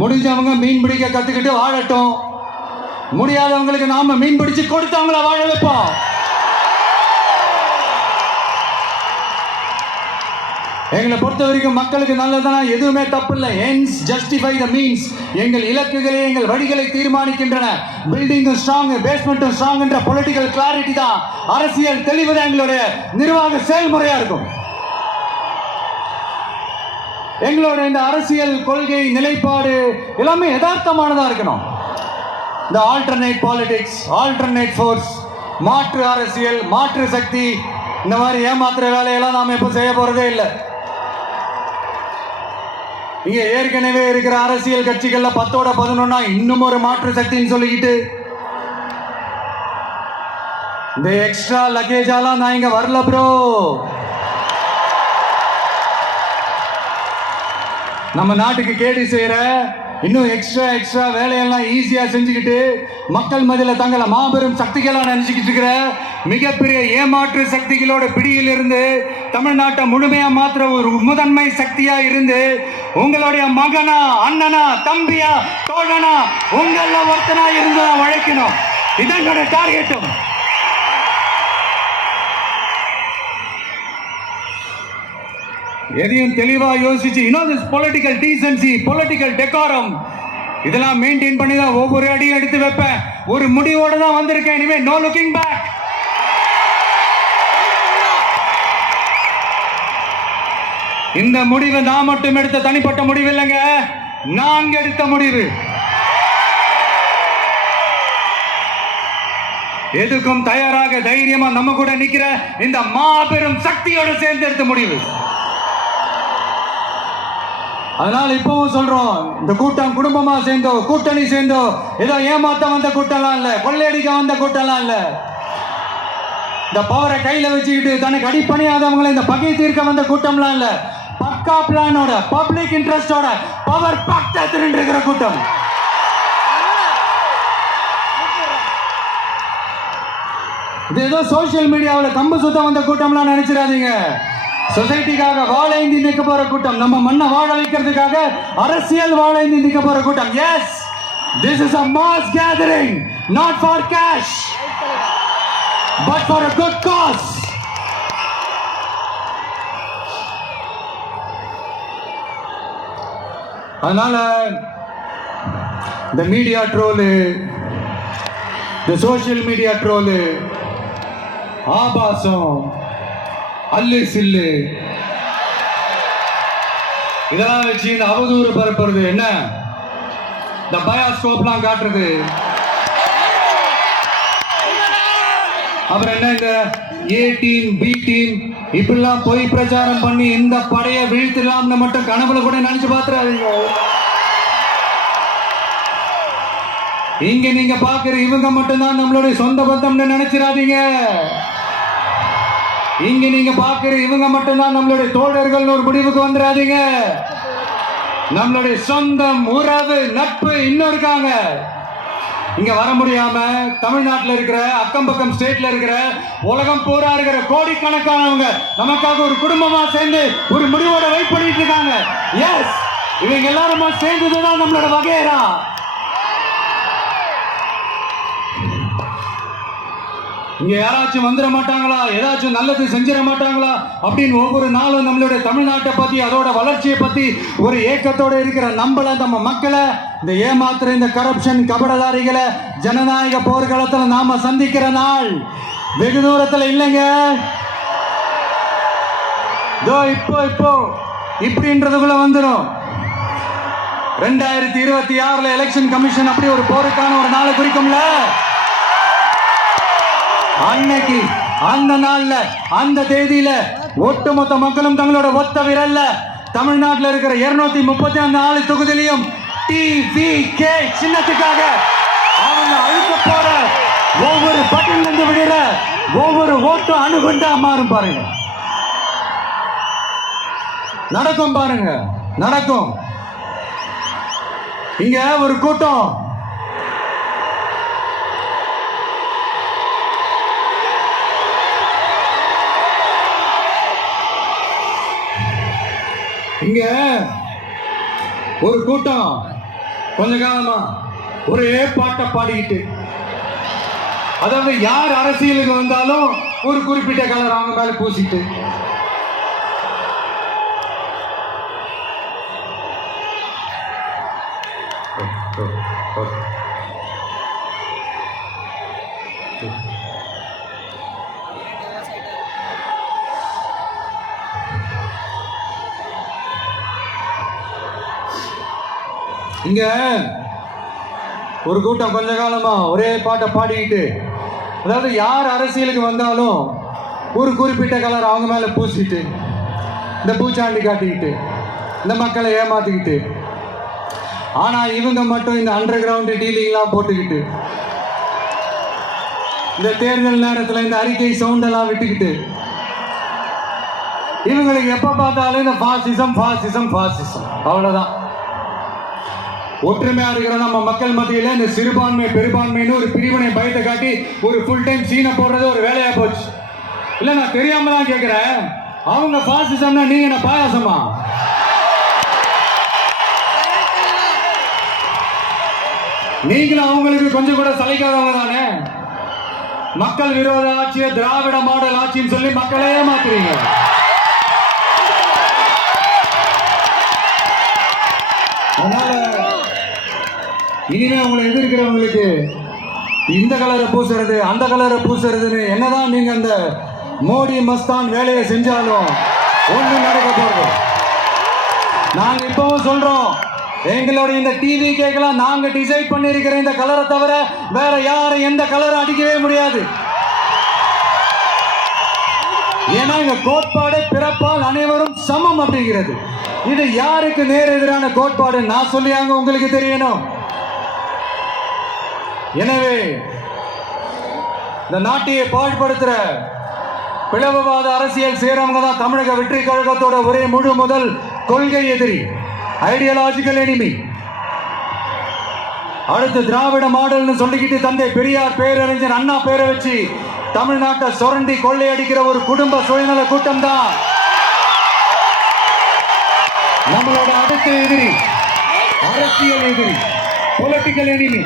முடிஞ்சவங்க மீன் பிடிக்க கத்துக்கிட்டு வாழட்டும், முடியாதவங்களுக்கு நாம மீன் பிடிச்சு கொடுத்தவங்கள வாழ வைப்போம். எங்களை பொறுத்த வரைக்கும் மக்களுக்கு நல்லதுனா எதுவுமே தப்பு இல்லை. ends justify the means. எங்கள் இலக்குகளை, எங்கள் வழிகளை தீர்மானிக்கின்றன. பில்டிங் ஸ்ட்ராங், பேஸ்மெண்ட் ஸ்ட்ராங் என்ற பொலிட்டிக்கல் கிளாரிட்டி தான், அரசியல் தெளிவு தான் எங்களுடைய நிர்வாக செயல்முறையா இருக்கும். எங்களோட இந்த அரசியல் கொள்கை நிலைப்பாடு எல்லாமே யதார்த்தமானதா இருக்கணும். இந்த ஆல்டர்னேட் பாலிடிக்ஸ், ஆல்டர்னேட் ஃபோர்ஸ், மாற்று அரசியல், மாற்று சக்தி, இந்த மாதிரி ஏமாத்துற வேலையெல்லாம் நாம எப்ப செய்ய போறதே இல்லை. இங்க ஏற்கனவே இருக்கிற அரசியல் கட்சிகள்ல 10ஓட 11 இன்னும் ஒரு மாற்று சக்தின்னு சொல்லிக்கிட்டு இந்த எக்ஸ்ட்ரா லக்கேஜாலாம் நான் இங்க வரல ப்ரோ. நம்ம நாட்டுக்கு கேடு செய்யற இன்னும் எக்ஸ்ட்ரா வேலையெல்லாம் ஈஸியா செஞ்சுக்கிட்டு மக்கள் மத்தியில தங்களை மாபெரும் சக்திகளா நினைச்சுக்கிட்டு இருக்கிற மிகப்பெரிய ஏமாற்று சக்திகளோட பிடியில் இருந்து தமிழ்நாட்டை முழுமையா மாத்திர ஒரு முதன்மை சக்தியா இருந்து உங்களுடைய மகனா, அண்ணனா, தம்பியா, தோழனா, உங்கள ஒருத்தனா இருந்து உழைக்கணும். இதனுடைய டார்கெட்டும். எதையும் தெளிவா யோசிச்சு, this political decency, political decorum, இதெல்லாம் மெயின்டைன் பண்ணி தான் ஒவ்வொரு அடியும் எடுத்து வைப்பேன். ஒரு முடிவோட தான் வந்திருக்கேன். இனிமே நோ லுக்கிங் பேக். இந்த முடிவு நான் மட்டும் எடுத்த தனிப்பட்ட முடிவு இல்லைங்க, நாங்க எடுத்த முடிவு. எதுக்கும் தயாராக தைரியமா நம்ம கூட நிக்கிற இந்த மாபெரும் சக்தியோட சேர்ந்து எடுத்த முடிவு. அதனால இப்பவும் சொல்றோம், இந்த கூட்டம் குடும்பமா சேர்ந்தோ, கூட்டணி சேர்ந்தோ, ஏதோ ஏமாத்த வந்த கூட்டம்லாம் இல்ல, கொள்ளையடிக்க வந்த கூட்டம்லாம் இல்ல. இந்த பவரை கையில வச்சுக்கிட்டு தனக்கு அடிப்பணியாதவங்களை இந்த பகை தீர்க்க வந்த கூட்டம்லாம் இல்ல. பக்கா பிளானோட, பப்ளிக் இன்ட்ரெஸ்டோட, பவர் பக்த இருக்கிற கூட்டம். இது ஏதோ சோசியல் மீடியாவில் கம்பு சுத்தம் வந்த கூட்டம்லாம் நினைச்சிடாதீங்க. சொசைட்டிக்காக வாழைந்தி நிற்க போற கூட்டம், நம்ம மண்ணை வாழ வைக்கிறதுக்காக அரசியல் வாழைந்தி நிற்க போற கூட்டம். Yes, this is a mass gathering, not for cash, but for a good cause. அதனால இந்த மீடியா ட்ரோலு, இந்த சோசியல் மீடியா ட்ரோலு, ஆபாசம், அல்லு சில்லு, இதெல்லாம் வச்சு இந்த அவதூறு பரப்புறது, என்ன இந்த பயாஸ்கோப்லாம் காட்டுறது, அப்புறம் என்ன இந்த ஏ டீம், பி டீம், இப்படிலாம் போய் பிரச்சாரம் பண்ணி இந்த படையை வீழ்த்தலாம்னு மட்டும் கனவுல கூட நினைச்சு பாத்துறாதீங்க. இங்க நீங்க பாக்குற இவங்க மட்டும்தான் நம்மளுடைய சொந்த பந்தம்னு நினைச்சிடாதீங்க. இங்க நீங்க பாக்குற இவங்க மட்டும்தான் நம்மளுடைய தோழர்கள் ஒரு முடிவுக்கு வந்துடாதீங்க. நம்மளுடைய சொந்தம், உறவு, நட்பு இன்னும் இருக்காங்க. இங்க வர முடியாம தமிழ்நாட்டில் இருக்கிற, அக்கம் பக்கம் ஸ்டேட்ல இருக்கிற, உலகம் பூரா இருக்கிற கோடிக்கணக்கானவங்க நமக்காக ஒரு குடும்பமா சேர்ந்து ஒரு முடிவோட வெயிட் பண்ணிட்டு இருக்காங்க. எஸ், இவங்க எல்லாருமா சேர்ந்ததுதான் நம்மளோட வகையறா. இங்க யாராச்சும் வந்துட மாட்டாங்களா, ஏதாச்சும் நல்லது செஞ்சிட மாட்டாங்களா அப்படின்னு ஒவ்வொரு நாளும் நம்மளுடைய தமிழ்நாட்டை பத்தி, அதோட வளர்ச்சியை பத்தி ஒரு ஏக்கத்தோட இருக்கிற நம்மள, நம்ம மக்களை, இந்த ஏமாத்துற இந்த கரப்ஷன் கபடதாரிகளை ஜனநாயக போர்க்களத்துல நாம சந்திக்கிற நாள் வெகு தூரத்துல இல்லைங்க. இப்போ இப்படின்றதுக்குள்ள வந்துடும். 2026 எலெக்ஷன் கமிஷன் அப்படி ஒரு போருக்கான ஒரு நாளை குறிக்கும்ல. அன்னைக்கு, அந்த நாள்ல, அந்த தேதியில ஒட்டுமொத்த மக்களும் தங்களோட ஒத்த விரல்ல தமிழ்நாட்டில் இருக்கிற 234 தொகுதியிலையும் TVK சின்னத்துக்காக அவங்க அழுத்த போற ஒவ்வொரு பட்டன்ல இருந்து விடுற ஒவ்வொரு ஓட்டும் அணுகுண்டா மாறும். பாருங்க, நடக்கும். பாருங்க, நடக்கும். இங்க ஒரு கூட்டம் இங்க ஒரு கூட்டம் கொஞ்ச காலமா ஒரே பாட்டை பாடிக்கிட்டு, அதாவது யார் அரசியலுக்கு வந்தாலும் ஒரு குறிப்பிட்ட கலர் அவங்க மேல பூசிட்டு, இங்க ஒரு கூட்டம் கொஞ்ச காலமா ஒரே பாட்டை பாடிக்கிட்டு, அதாவது யார் அரசியலுக்கு வந்தாலும் ஒரு குறிப்பிட்ட கலர் அவங்க மேல பூசிட்டு, இந்த பூச்சாண்டி காட்டிக்கிட்டு, இந்த மக்களை ஏமாத்திக்கிட்டு, ஆனா இவங்க மட்டும் இந்த அண்டர் கிரவுண்ட் டீலிங்லாம் போட்டுக்கிட்டு, இந்த தேர்தல் நேரத்தில் இந்த அறிக்கை சவுண்ட் எல்லாம் விட்டுக்கிட்டு, இவங்களுக்கு எப்ப பார்த்தாலும் இந்த பாசிசம் பாசிசம் பாசிசம், அவ்வளவுதான். ஒற்றுமையா இருக்கிற நம்ம மக்கள் மத்தியில இந்த சிறுபான்மை பெரும்பான்மைன்னு ஒரு பிரிவினை பயத்தை காட்டி ஒரு ஃபுல் டைம் சீனை போடுறது ஒரு வேலையா போச்சு. இல்ல, நான் தெரியாம தான் கேட்கிறேன், அவங்க பாசிசம்னா நீங்க என்ன பாயாசமா? நீங்களும் அவங்களுக்கு கொஞ்சம் கூட சலிக்காதவங்க தானே. மக்கள் விரோத ஆட்சியை திராவிட மாடல் ஆட்சின்னு சொல்லி மக்களே மாத்துறீங்க. அதனால இனிமே உங்களை எதிர்க்கிறவங்களுக்கு இந்த கலரை பூசுறது அந்த கலரை பூசுறதுன்னு என்னதான் நீங்க அந்த மோடி மஸ்தான் வேலையை செஞ்சாலும் ஒண்ணு நடக்க போறது. நாங்க இப்பவும் சொல்றோம், எங்களோட இந்த டிவி கேட்கலாம் நாங்க டிசைட் பண்ணிருக்கிற இந்த கலரை தவிர வேற யாரும் எந்த கலரும் அடிக்கவே முடியாது. ஏன்னா எங்க கோட்பாடு பிறப்பால் அனைவரும் சமம் அப்படிங்கிறது. இது யாருக்கு நேர் எதிரான கோட்பாடு நான் சொல்லியாங்க உங்களுக்கு தெரியணும். எனவே இந்த நாட்டையை பாழ்படுத்துற பிளவுவாத அரசியல் செய்யறவங்க தான் தமிழக வெற்றி கழகத்தோட ஒரே முழு முதல் கொள்கை எதிரி, ஐடியாலஜிக்கல் எனிமி. அடுத்து திராவிட மாடல்னு சொல்லிக்கிட்டு தந்தை பெரியார் பேரறிஞர் அண்ணா பேரை வச்சு தமிழ்நாட்டை சுரண்டி கொள்ளையடிக்கிற ஒரு குடும்ப சுயநல கூட்டம் தான் நம்மளோட அடுத்த எதிரி, அரசியல் எதிரி, பொலிட்டிக்கல் எனிமி.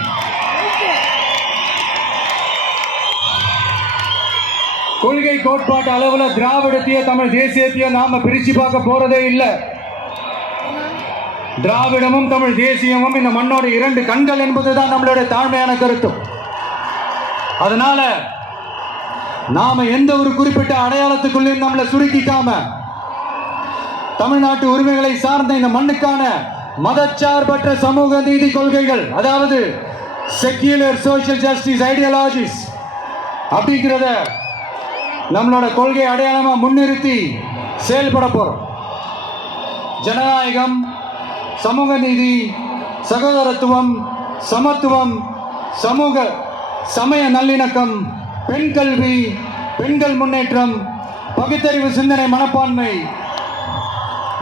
கொள்கை கோட்பாட்டு அளவுல திராவிடத்தையோ தமிழ் தேசியத்தையோ நாம பிரிச்சு பார்க்க போறதே இல்லை. திராவிடமும் தமிழ் தேசியமும் இந்த மண்ணோட இரண்டு கண்கள் என்பதுதான் நம்மளுடைய தாழ்மையான கருத்து. அதனால நாம எந்த ஒரு குறிப்பிட்ட அடையாளத்துக்குள்ளேயும் நம்மளை சுருக்கிக்காம தமிழ்நாட்டு உரிமைகளை சார்ந்த இந்த மண்ணுக்கான மதச்சார்பற்ற சமூக நீதி கொள்கைகள், அதாவது செக்யூலர் சோஷியல் ஜஸ்டிஸ் ஐடியாலஜிஸ் அப்படிங்கிறத நம்மளோட கொள்கை அடையாளமா முன்னிறுத்தி செயல்பட போறோம். ஜனநாயகம், சமூக நீதி, சகோதரத்துவம், சமத்துவம், சமூக சமய நல்லிணக்கம், பெண் கல்வி, பெண்கள் முன்னேற்றம், பகுத்தறிவு சிந்தனை மனப்பான்மை,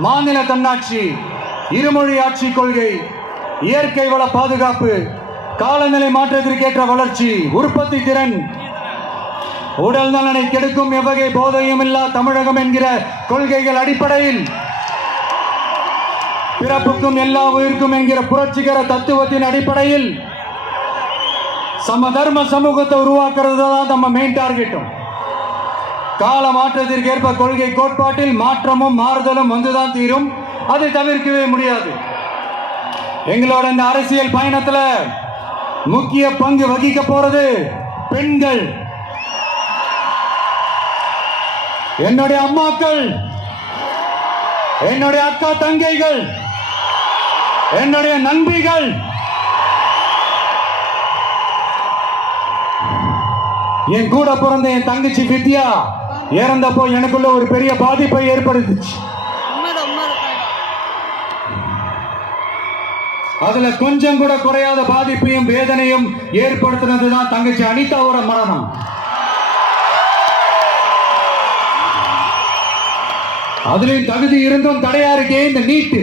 மாநில தன்னாட்சி, இருமொழி ஆட்சி கொள்கை, இயற்கை வள பாதுகாப்பு, காலநிலை மாற்றத்திற்கேற்ற வளர்ச்சி, உற்பத்தி திறன், உடல் நலனை கெடுக்கும் எவ்வகை போதையும் இல்லா தமிழகம் என்கிற கொள்கைகள் அடிப்படையில் பிறப்புக்கும் எல்லா உயிருக்கும் என்கிற புரட்சிகர தத்துவத்தின் அடிப்படையில் சமதர்ம சமூகத்தை உருவாக்குறது தான் நம்ம மெயின் டார்கெட்டும். கால மாற்றத்திற்கு ஏற்ப கொள்கை கோட்பாட்டில் மாற்றமும் மாறுதலும் வந்துதான் தீரும். அதை தவிர்க்கவே முடியாது. எங்களோட இந்த அரசியல் பயணத்துல முக்கிய பங்கு வகிக்க போறது பெண்கள், என்னுடைய அம்மாக்கள், என்னுடைய அக்கா தங்கைகள், என்னுடைய நண்பிகள். என் கூட பிறந்த என் தங்கச்சி வித்யா இறந்தப்போ எனக்குள்ள ஒரு பெரிய பாதிப்பை ஏற்படுத்துச்சு. அதுல கொஞ்சம் கூட குறையாத பாதிப்பையும் வேதனையும் ஏற்படுத்தினதுதான் தங்கச்சி அனிதாவோட மரணம். அதுலயும் தகுதி இருந்தும் தடையா இருக்கே இந்த நீட்டு.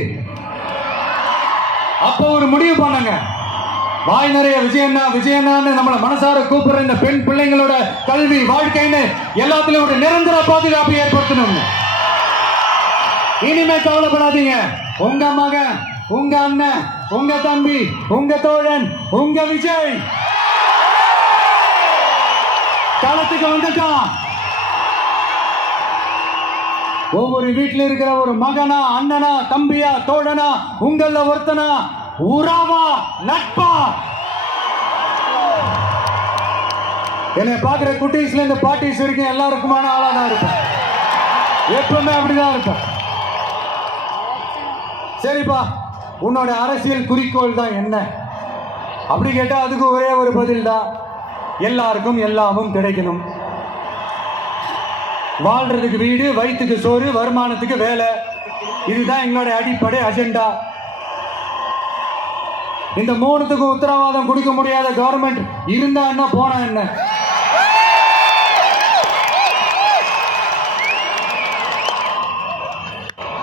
அப்போ ஒரு முடிவு பண்ணாங்க, வாய் நிறைய விஜயண்ணா விஜயண்ணான்னு நம்மள மனசார கூப்பிடுற இந்த பெண் பிள்ளைங்களோட கல்வி வாழ்க்கைன்னு எல்லாத்திலும் ஒரு நிரந்தர பாதுகாப்பு ஏற்படுத்தணும். இனிமே கவலைப்படாதீங்க, உங்க மகன், உங்க அண்ணன், உங்க தம்பி, உங்க தோழன், உங்க விஜய் களத்துக்கு வந்துட்டான். ஒவ்வொரு வீட்டில் இருக்கிற ஒரு மகனா, அண்ணனா, தம்பியா, தோழனா, உங்கள ஒருத்தனா, உறவா, நட்பா, என்னை பார்க்கிற குட்டீஸ்ல இந்த பாட்டிஸ் இருக்கு எல்லாருக்குமான ஆளா தான் இருப்பேன். எப்பவுமே அப்படிதான் இருப்பேன். சரிப்பா, உன்னோட அரசியல் குறிக்கோள் தான் என்ன அப்படி கேட்டா அதுக்கு ஒரே ஒரு பதில் தான், எல்லாருக்கும் எல்லாமும் கிடைக்கணும். வாழ்றதுக்கு வீடு, வயிற்றுக்கு சோறு, வருமானத்துக்கு வேலை, இதுதான் எங்களோட அடிப்படை அஜெண்டா. இந்த மூணுத்துக்கு உத்தரவாதம் கொடுக்க முடியாத கவர்மெண்ட் இருந்தா என்ன போனா என்ன?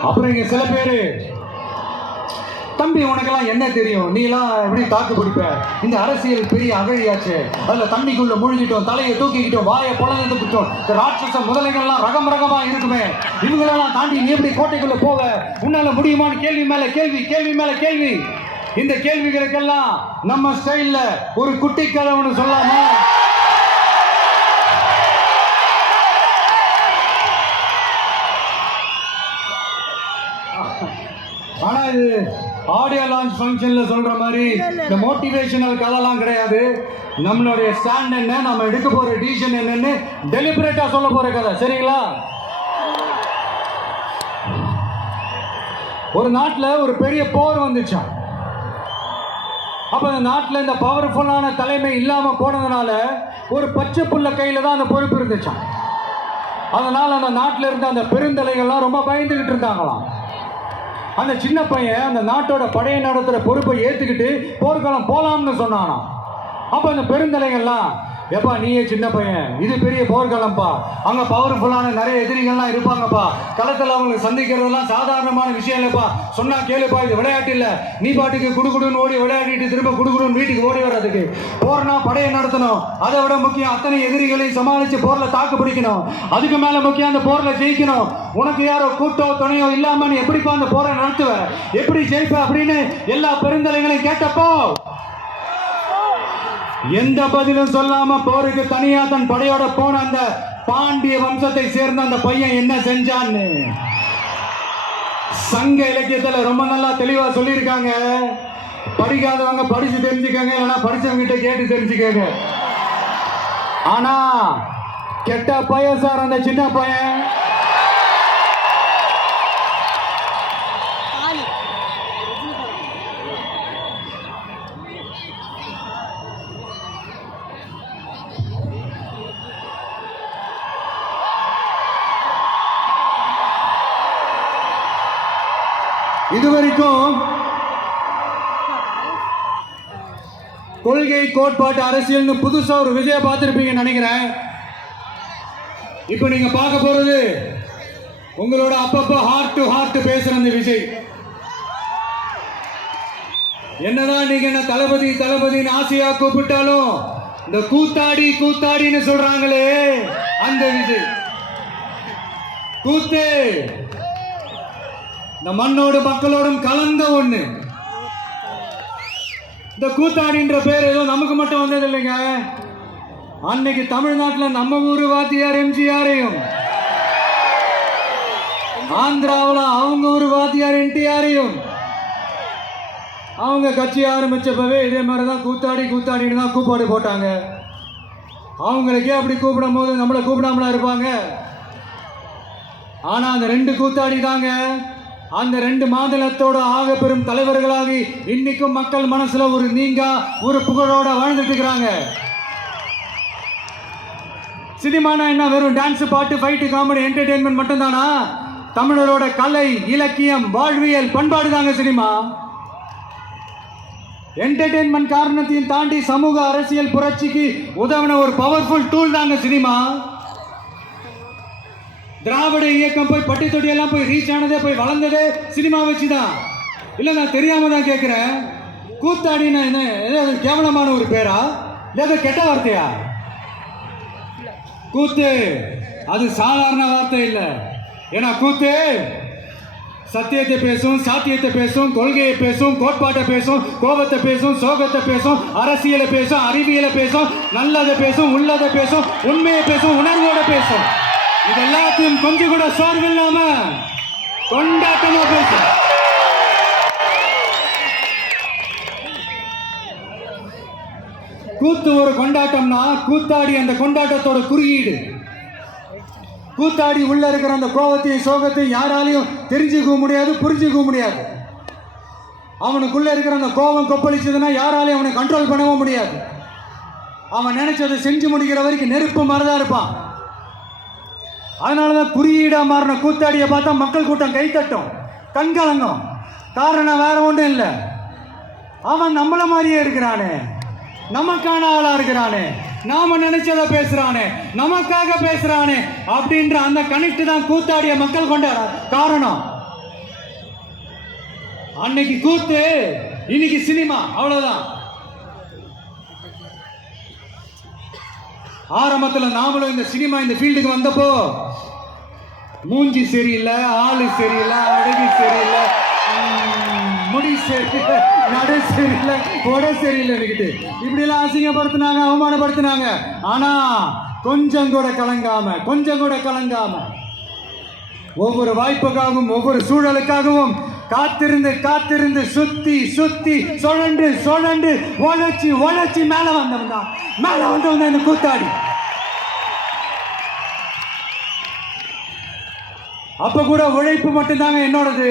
அப்புறம் இங்க சில பேரு, தம்பி உனக்கெல்லாம் என்ன தெரியும், நீ எல்லாம் எப்படி தாக்கு பிடிப்ப, இந்த அரசியல் பெரிய அகழியாச்சு, அதுல தண்ணிக்குள்ள முழுகிட்டோம், தலையை தூக்கிக்கிட்டோம், வாயை பொழந்துக்கிட்டோம், இந்த ராட்சச முதலைகள்லாம் ரகம் ரகமா இருக்குமே, இவங்களெல்லாம் தாண்டி நீ எப்படி கோட்டைக்குள்ள போவ, உன்னால முடியுமான்னு கேள்வி மேல கேள்வி, கேள்வி மேல கேள்வி. இந்த கேள்விகளுக்கெல்லாம் நம்ம ஸ்டைல்ல ஒரு குட்டி கதை ஒன்று சொல்லாமா? ஆனா இது ஆடியோ லான்ச் ஃபங்க்ஷன்ல சொல்ற மாதிரி இந்த மோட்டிவேஷனல் கதைலாம் கிடையாது. நம்மளுடைய ஸ்டாண்ட் என்ன, நம்ம எடுக்க போற டிசிஷன் என்னன்னு டெலிபரேட்டா சொல்ல போற கதை. சரிங்களா? ஒரு நாட்டில் ஒரு பெரிய போர் வந்துச்சான். அப்ப அந்த நாட்டில் இந்த பவர்ஃபுல்லான தலைமை இல்லாம போனதுனால ஒரு பச்சை புள்ள கையில தான் அந்த பொறுப்பு இருந்துச்சான். அதனால அந்த நாட்டில் இருந்த அந்த பெருந்தலைகள்லாம் ரொம்ப பயந்துகிட்டு இருந்தாங்களாம். அந்த சின்ன பையன் அந்த நாட்டோட படையை நடத்துகிற பொறுப்பை ஏற்றுக்கிட்டு போர்க்களம் போகலாம்னு சொன்னானாம். அப்போ அந்த பெருந்தலைகள்லாம், எப்பா நீயே சின்ன பையன், இது பெரிய போர்க்களம்ப்பா, அங்கே பவர்ஃபுல்லான நிறைய எதிரிகள்லாம் இருப்பாங்கப்பா, களத்தில் அவங்களை சந்திக்கிறதெல்லாம் சாதாரணமான விஷயம் இல்லைப்பா, சொன்னா கேளுப்பா, இது விளையாட்டு இல்லை, நீ பாட்டுக்கு குடுகுடுன்னு ஓடி விளையாடிட்டு திரும்ப குடுகுடுன்னு வீட்டுக்கு ஓடி வர்றதுக்கு. போர்னா படையை நடத்தணும், அதை விட முக்கியம் அத்தனை எதிரிகளையும் சமாளித்து போரில் தாக்கு பிடிக்கணும், அதுக்கு மேலே முக்கியம் அந்த போரில் ஜெயிக்கணும். உனக்கு யாரோ கூட்டோ துணையோ இல்லாமல் நீ எப்படிப்பா அந்த போரை நடத்துவ, எப்படி ஜெயிப்ப அப்படின்னு எல்லா பெருந்தலைகளையும் கேட்டப்போ எந்த பதிலும் சொல்லாம போருக்கு தனியா தன் படையோட போன அந்த பாண்டிய வம்சத்தை சேர்ந்த அந்த பையன் என்ன செஞ்சான்னு சங்க இலக்கியத்துல ரொம்ப நல்லா தெளிவா சொல்லியிருக்காங்க. படிக்காதவங்க படிச்சு தெரிஞ்சுக்கங்க, இல்லைன்னா படிச்சவங்க கிட்ட கேட்டு தெரிஞ்சுக்கங்க. ஆனா கெட்ட பையன் சார் அந்த சின்ன பையன். இதுவரைக்கும் கொள்கை கோட்பாட்டு அரசியல்னு புதுசா ஒரு விஜய பார்த்திருப்பீங்கன்னு நினைக்கிறேன். இப்ப நீங்க பார்க்க போறது உங்களோட அப்பப்ப ஹார்ட் டு ஹார்ட் பேசுற அந்த விஜய். என்னதான் நீங்க என்ன தளபதி தளபதின்னு ஆசையா கூப்பிட்டாலும் இந்த கூத்தாடி கூத்தாடின்னு சொல்றாங்களே அந்த விஜய். கூத்து இந்த மண்ணோடு மக்களோடும் கலந்த ஒண்ணு. இந்த கூத்தாடின்ற பேர் ஏதோ நமக்கு மட்டும் வந்தது இல்லைங்க. அன்னைக்கு தமிழ்நாட்டில் நம்ம ஊரு வாத்தியார் எம்ஜிஆரையும், ஆந்திராவில் அவங்க ஊரு வாத்தியார் என்டிஆரையும் அவங்க கட்சி ஆரம்பிச்சப்பவே இதே மாதிரிதான் கூத்தாடி கூத்தாடின்னு தான் கூப்பாடு போட்டாங்க. அவங்களுக்கே அப்படி கூப்பிடும் போது நம்மளை கூப்பிடாமலா இருப்பாங்க. ஆனா அந்த ரெண்டு கூத்தாடி தாங்க அந்த ரெண்டு மாநிலத்தோட ஆக பெரும் தலைவர்களாகி இன்னைக்கும் மக்கள் மனசுல ஒரு நீங்கா ஒரு புகழோட வாழ்ந்துட்டு இருக்கிறாங்க. சினிமானா என்ன, வெறும் டான்ஸ் பாட்டு ஃபைட்டு காமெடி என்டர்டெயின்மெண்ட் மட்டும் தானா? தமிழரோட கலை இலக்கியம் வாழ்வியல் பண்பாடு தாங்க சினிமா. என்டர்டெயின்மெண்ட் காரணத்தையும் தாண்டி சமூக அரசியல் புரட்சிக்கு உதவின ஒரு பவர்ஃபுல் டூல் தாங்க சினிமா. திராவிட இயக்கம் போய் பட்டி தொட்டி எல்லாம் போய் ரீச் ஆனதே போய் வளர்ந்ததே சினிமா வச்சுதான். இல்ல நான் தெரியாம தான் கேட்கிறேன், கூத்தாடினா என்ன ஏதோ கேவலமான ஒரு பேரா, ஏதோ கெட்ட வார்த்தையா? கூத்து அது சாதாரண வார்த்தை இல்லை. ஏன்னா கூத்து சத்தியத்தை பேசும், சாத்தியத்தை பேசும், கொள்கையை பேசும், கோட்பாட்டை பேசும், கோபத்தை பேசும், சோகத்தை பேசும், அரசியலை பேசும், அறிவியலை பேசும், நல்லதை பேசும், உள்ளதை பேசும், உண்மையை பேசும், உணர்வோட பேசும். இது எல்லாத்தையும் கொஞ்சம் கூட சோர்வு இல்லாம கொண்டாட்டமா பேசும். கூத்து ஒரு கொண்டாட்டம்னா கூத்தாடி அந்த கொண்டாட்டத்தோட குறியீடு. கூத்தாடி உள்ள இருக்கிற அந்த கோபத்தையும் சோகத்தையும் யாராலையும் தெரிஞ்சுக்க முடியாது, புரிஞ்சுக்க முடியாது. அவனுக்குள்ள இருக்கிற அந்த கோபம் கொப்பளிச்சதுன்னா யாராலையும் அவனை கண்ட்ரோல் பண்ணவும் முடியாது. அவன் நினைச்சதை செஞ்சு முடிக்கிற வரைக்கும் நெருப்பு மாதிரிதான் இருப்பான். அதனாலதான் குறியீடா மாறின கூத்தாடியை பார்த்தா மக்கள் கூட்டம் கைத்தட்டும், கண்கலங்கும். காரணம் வேற ஒன்றும் இல்லை, அவன் நம்மள மாதிரியே இருக்கிறானே, நமக்கான ஆளா இருக்கிறானே, நாம நினைச்சத பேசுறானே, நமக்காக பேசுறானே அப்படின்ற அந்த கனெக்ட் தான் கூத்தாடிய மக்கள் கொண்டாட காரணம். அன்னைக்கு கூத்து, இன்னைக்கு சினிமா, அவ்வளவுதான். ஆரம்பத்தில் நாமளும் இந்த சினிமா இந்த ஃபீல்டுக்கு வந்தப்போ மூஞ்சி சரியில்லை, ஆளு சரியில்லை, அழகு சரியில்லை, முடி சரியில்லை, நடு சரியில்லை, உட சரியில்லைன்னுக்கிட்டு இப்படிலாம் அசிங்கப்படுத்தினாங்க, அவமானப்படுத்தினாங்க. ஆனா கொஞ்சம் கூட கலங்காம ஒவ்வொரு வாய்ப்புக்காகவும் ஒவ்வொரு சூழலுக்காகவும் காத்திருந்து சுத்தி சுழண்டு உழைச்சி மேல வந்தவன் என்ன கூத்தாடி. அப்ப கூட உழைப்பு மட்டும்தாங்க என்னோடது.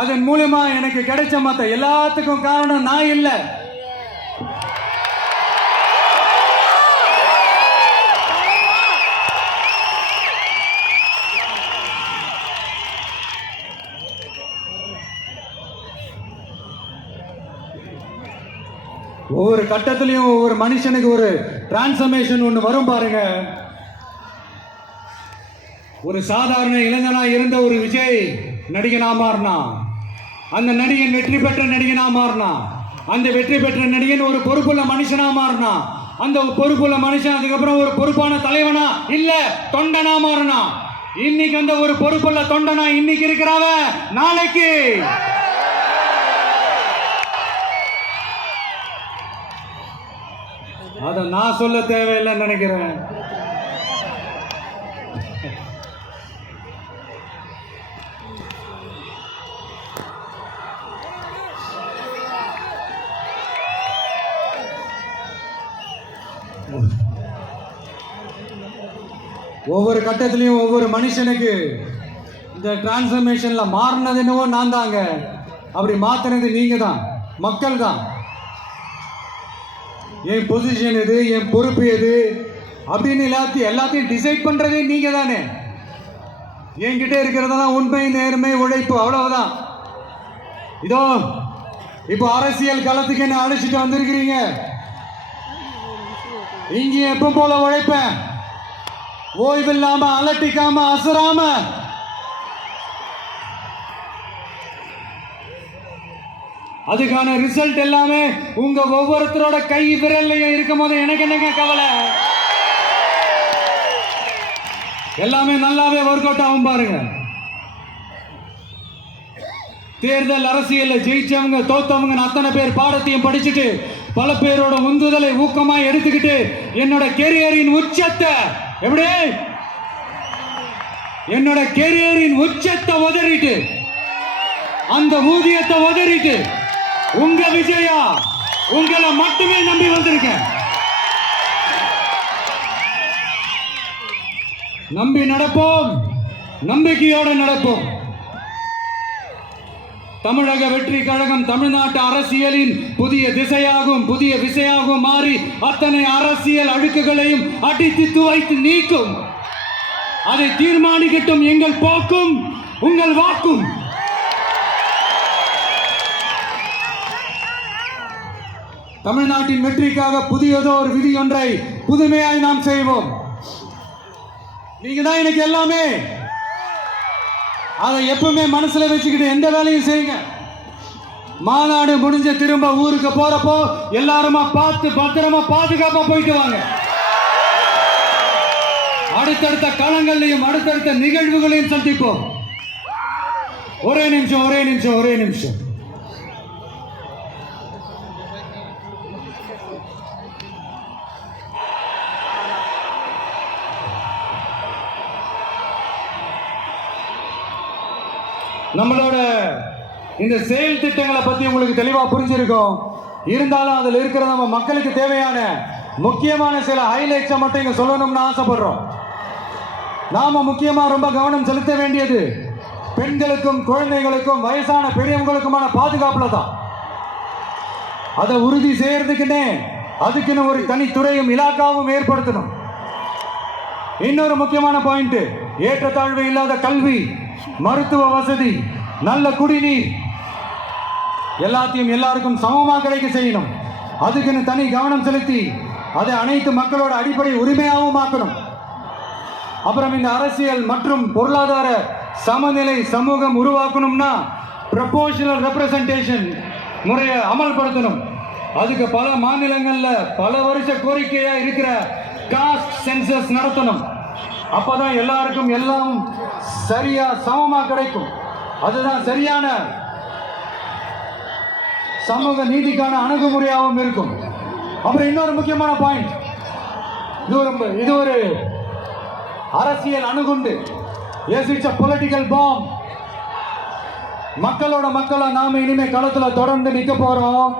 அதன் மூலமா எனக்கு கிடைச்ச மத்த எல்லாத்துக்கும் காரணம் நான் இல்லை. ஒவ்வொரு கட்டத்திலையும் ஒவ்வொரு மனுஷனுக்கு ஒரு டிரான்ஸ்ஃபர்மேஷன் ஒன்று வரும் பாருங்க. ஒரு சாதாரண இளைஞனா இருந்த ஒரு விஜய் நடிகனா மாறினா, அந்த நடிகன் வெற்றி பெற்ற நடிகனா மாறினா, அந்த வெற்றி பெற்ற நடிகன் ஒரு பொறுப்புள்ள மனுஷனா மாறினா, அந்த பொறுப்புள்ள மனுஷன் அதுக்கப்புறம் ஒரு பொறுப்பான தலைவனா இல்ல தொண்டனா மாறினா. இன்னைக்கு அந்த ஒரு பொறுப்புள்ள தொண்டனா இன்னைக்கு இருக்கிறாவ நாளைக்கு அத நான் சொல்ல தேவையில்லைன்னு நினைக்கிறேன். ஒவ்வொரு கட்டத்திலையும் ஒவ்வொரு மனுஷனுக்கு இந்த டிரான்ஸ்ஃபர்மேஷன்ல மாறினது என்னவோ நான் தாங்க. அப்படி மாத்தினது நீங்க தான், மக்கள் தான். என் பொசிஷன் எது, என் பொறுப்பு எது அப்படின்னு எல்லாத்தையும் டிசைட் பண்றதே நீங்க தானே. என்கிட்ட இருக்கிறதெல்லாம் உண்மை, நேர்மை, உழைப்பு, அவ்வளவுதான். இதோ இப்போ அரசியல் களத்துக்கு என்ன அழைச்சிட்டு வந்திருக்கிறீங்க. இங்க எப்ப போல உழைப்பேன், ஓய்வில்லாம அலட்டிக்காம அசராம. அதுக்கான ரிசல்ட் எல்லாமே உங்க ஒவ்வொருத்தரோட கை விரல்லையும் இருக்கும் போது எனக்கு என்னங்க கவலை. எல்லாமே நல்லாவே ஒர்க் அவுட் ஆகும் பாருங்க. தேர்தல் அரசியல்ல ஜெயிச்சவங்க தோத்தவங்க அத்தனை பேர் பாடத்தையும் படிச்சுட்டு பல பேரோட உந்துதலை ஊக்கமா எடுத்துக்கிட்டு என்னோட கெரியரின் உச்சத்தை என்னோட கெரியரின் உச்சத்தை உதறிட்டு அந்த ஊதியத்தை உதறிட்டு உங்க விஜயா உங்களை மட்டுமே நம்பி வந்திருக்கேன். நம்பி நடப்போம், நம்பிக்கையோடு நடப்போம். தமிழக வெற்றி கழகம் தமிழ்நாட்டு அரசியலின் புதிய திசையாகும், புதிய விசையாகும் மாறி அத்தனை அரசியல் அழுக்குகளையும் அடித்து துவைத்து நீக்கும். அதை தீர்மானிக்கட்டும் எங்கள் போக்கும் உங்கள் வாக்கும். தமிழ்நாட்டின் வெற்றிக்காக புதியதோ ஒரு விதி ஒன்றை புதுமையாய் நாம் செய்வோம். நீங்க தான் எனக்கு எல்லாமே. அதை எப்பவுமே மனசுல வச்சுக்கிட்டு எந்த வேலையும் செய்யுங்க. மாநாடு முடிஞ்ச திரும்ப ஊருக்கு போறப்போ எல்லாருமா பார்த்து பத்திரமா பாதுகாப்பா போயிட்டு வாங்க. அடுத்தடுத்த களங்களையும் அடுத்தடுத்த நிகழ்வுகளையும் சந்திப்போம். ஒரே நிமிஷம். நம்மளோட இந்த செயல் திட்டங்களை பத்தி உங்களுக்கு தெளிவா புரிஞ்சிருக்கும். இருந்தாலும் அதுல இருக்கிற நம்ம மக்களுக்கு தேவையான முக்கியமான சில ஹைலைட்ஸை மட்டும் இங்க சொல்லணும்னு ஆசைப்படுறோம். நாம முக்கியமா ரொம்ப கவனம் செலுத்த வேண்டியது பெண்களுக்கும் குழந்தைகளுக்கும் வயசான பெரியவங்களுக்குமான பாதுகாப்புல தான். அதை உறுதி செய்யறதுக்குன்னே அதுக்குன்னு ஒரு தனித்துறையும் இலாக்காவும் ஏற்படுத்தணும். இன்னொரு முக்கியமான பாயிண்ட், ஏற்றத்தாழ்வு இல்லாத கல்வி, மருத்துவ வசதி, நல்ல குடிநீர் எல்லாத்தையும் எல்லாருக்கும் சமமாக கிடைக்க செய்யணும். அதுக்குன்னு தனி கவனம் செலுத்தி அதை அனைத்து மக்களோட அடிப்படை உரிமையாகவும் ஆக்கணும். அப்புறம் இந்த அரசியல் மற்றும் பொருளாதார சமநிலை சமூகம் உருவாக்கணும்னா ப்ரொபோர்ஷனல் ரெப்ரசன்டேஷன் முறையை அமல்படுத்தணும். அதுக்கு பல மாநிலங்கள்ல பல வருஷ கோரிக்கையா இருக்கிற காஸ்ட் சென்சஸ் நடத்தணும். அப்பதான் எல்லாருக்கும் எல்லாம் சரியா சமமா கிடைக்கும். அதுதான் சரியான சமூக நீதிக்கான அணுகுமுறையாகவும் இருக்கும். அப்புறம் இன்னொரு முக்கியமான பாயிண்ட், இது ஒரு அரசியல் அணுகுண்டு. Yes, it's a political bomb. மக்களா நாம இனிமே களத்துல தொடர்ந்து நிக்க போறோம்.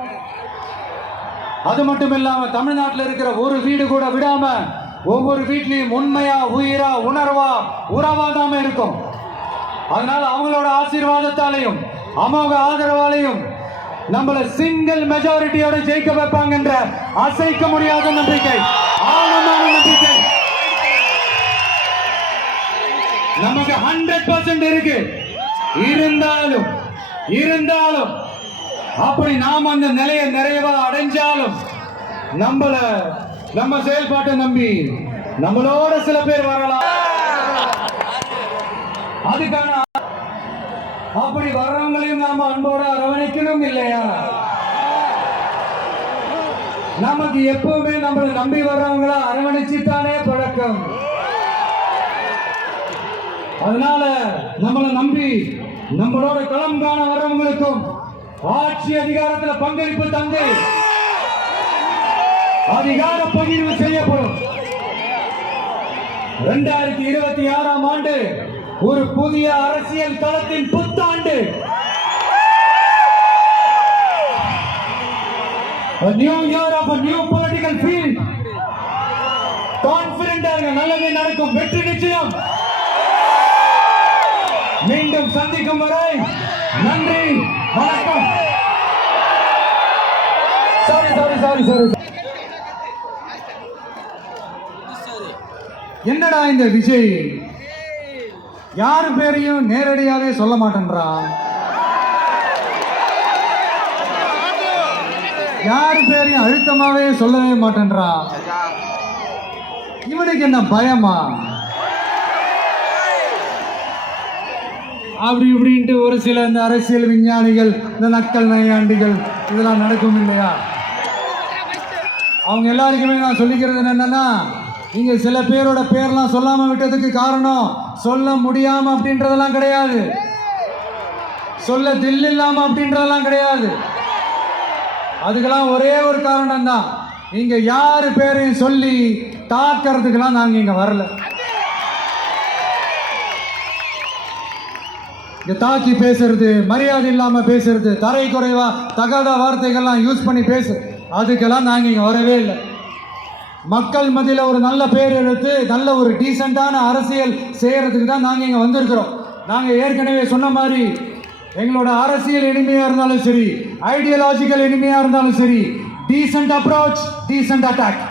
அது மட்டும் இல்லாம தமிழ்நாட்டில் இருக்கிற ஒரு வீடு கூட விடாம ஒவ்வொரு வீட்லயும் உண்மையா, உயிரா, உணர்வா, உறவாதாம இருக்கும். அதனால அவங்களோட ஆசீர்வாதத்தாலையும் அமோக ஆதரவாலையும் நம்மள சிங்கிள் மெஜாரிட்டியோட ஜெயிக்க வைப்பாங்க என்ற அசைக்க முடியாத நம்பிக்கை, ஆழமான நம்பிக்கை நமக்கு 100% இருக்கு. இருந்தாலும் அப்படி நாம் அந்த நிலையை நிறைவா அடைஞ்சாலும் நம்ம செயல்பாட்டை நம்பி நம்மளோட சில பேர் வரலாம். அதுக்கான அப்படி வர்றவங்களையும் நாம அன்போட அரவணைக்கணும் இல்லையா? நமக்கு எப்பவுமே நம்மளை நம்பி வர்றவங்கள அரவணைச்சுத்தானே பழக்கம். அதனால நம்மளை நம்பி நம்மளோட களம் காண வர்றவங்களுக்கும் ஆட்சி அதிகாரத்துல பங்களிப்பு தந்து அதிகார பகிர்வு செய்யப்படும். 2026ஆம் ஆண்டு ஒரு புதிய அரசியல் களத்தின் புத்தாண்டு. A new year of a new political field. கான்ஃபிடென்ட்டா இருங்க, நல்லதே நடக்கும், வெற்றி நிச்சயம். மீண்டும் சந்திக்கும் வரை நன்றி, வணக்கம். சாரி. என்னடா இந்த விஜய் யாரு பேரையும் நேரடியாவே சொல்ல மாட்டேன்றான், யாரு பேரையும் அழுத்தமாவே சொல்லவே மாட்டேன்றான். இவனுக்கு என்ன பயமா? அப்படி இப்படின்ட்டு ஒரு சில இந்த அரசியல் விஞ்ஞானிகள், இந்த நக்கல் நையாண்டிகள் இதெல்லாம் நடக்கும் இல்லையா? அவங்க எல்லாருக்குமே நான் சொல்லிக்கிறது என்னன்னா, நீங்க சில பேரோட பேர்லாம் சொல்லாம விட்டதுக்கு காரணம் சொல்ல முடியாம அப்படின்றதெல்லாம் கிடையாது, சொல்ல தில் இல்லாம அப்படின்றதெல்லாம் கிடையாது. அதுக்கெல்லாம் ஒரே ஒரு காரணம் தான், நீங்க யாரு பேரையும் சொல்லி தாக்கிறதுக்கெல்லாம் நாங்க இங்க வரல. தாக்கி பேசுறது, மரியாதை இல்லாம பேசுறது, தரை குறைவா தகாத வார்த்தைகள்லாம் யூஸ் பண்ணி பேசு, அதுக்கெல்லாம் நாங்க இங்க வரவே இல்லை. மக்கள் மத்தியில ஒரு நல்ல பேர் எடுத்து நல்ல ஒரு டீசென்டான அரசியல் செய்யறதுக்கு தான் நாங்க இங்க வந்திருக்கிறோம். நாங்க ஏற்கனவே சொன்ன மாதிரி எங்களோட அரசியல் எளிமையா இருந்தாலும் சரி, ஐடியாலஜிக்கல் எளிமையா இருந்தாலும் சரி, டீசென்ட் அப்ரோச், டீசென்ட் அட்டாக்.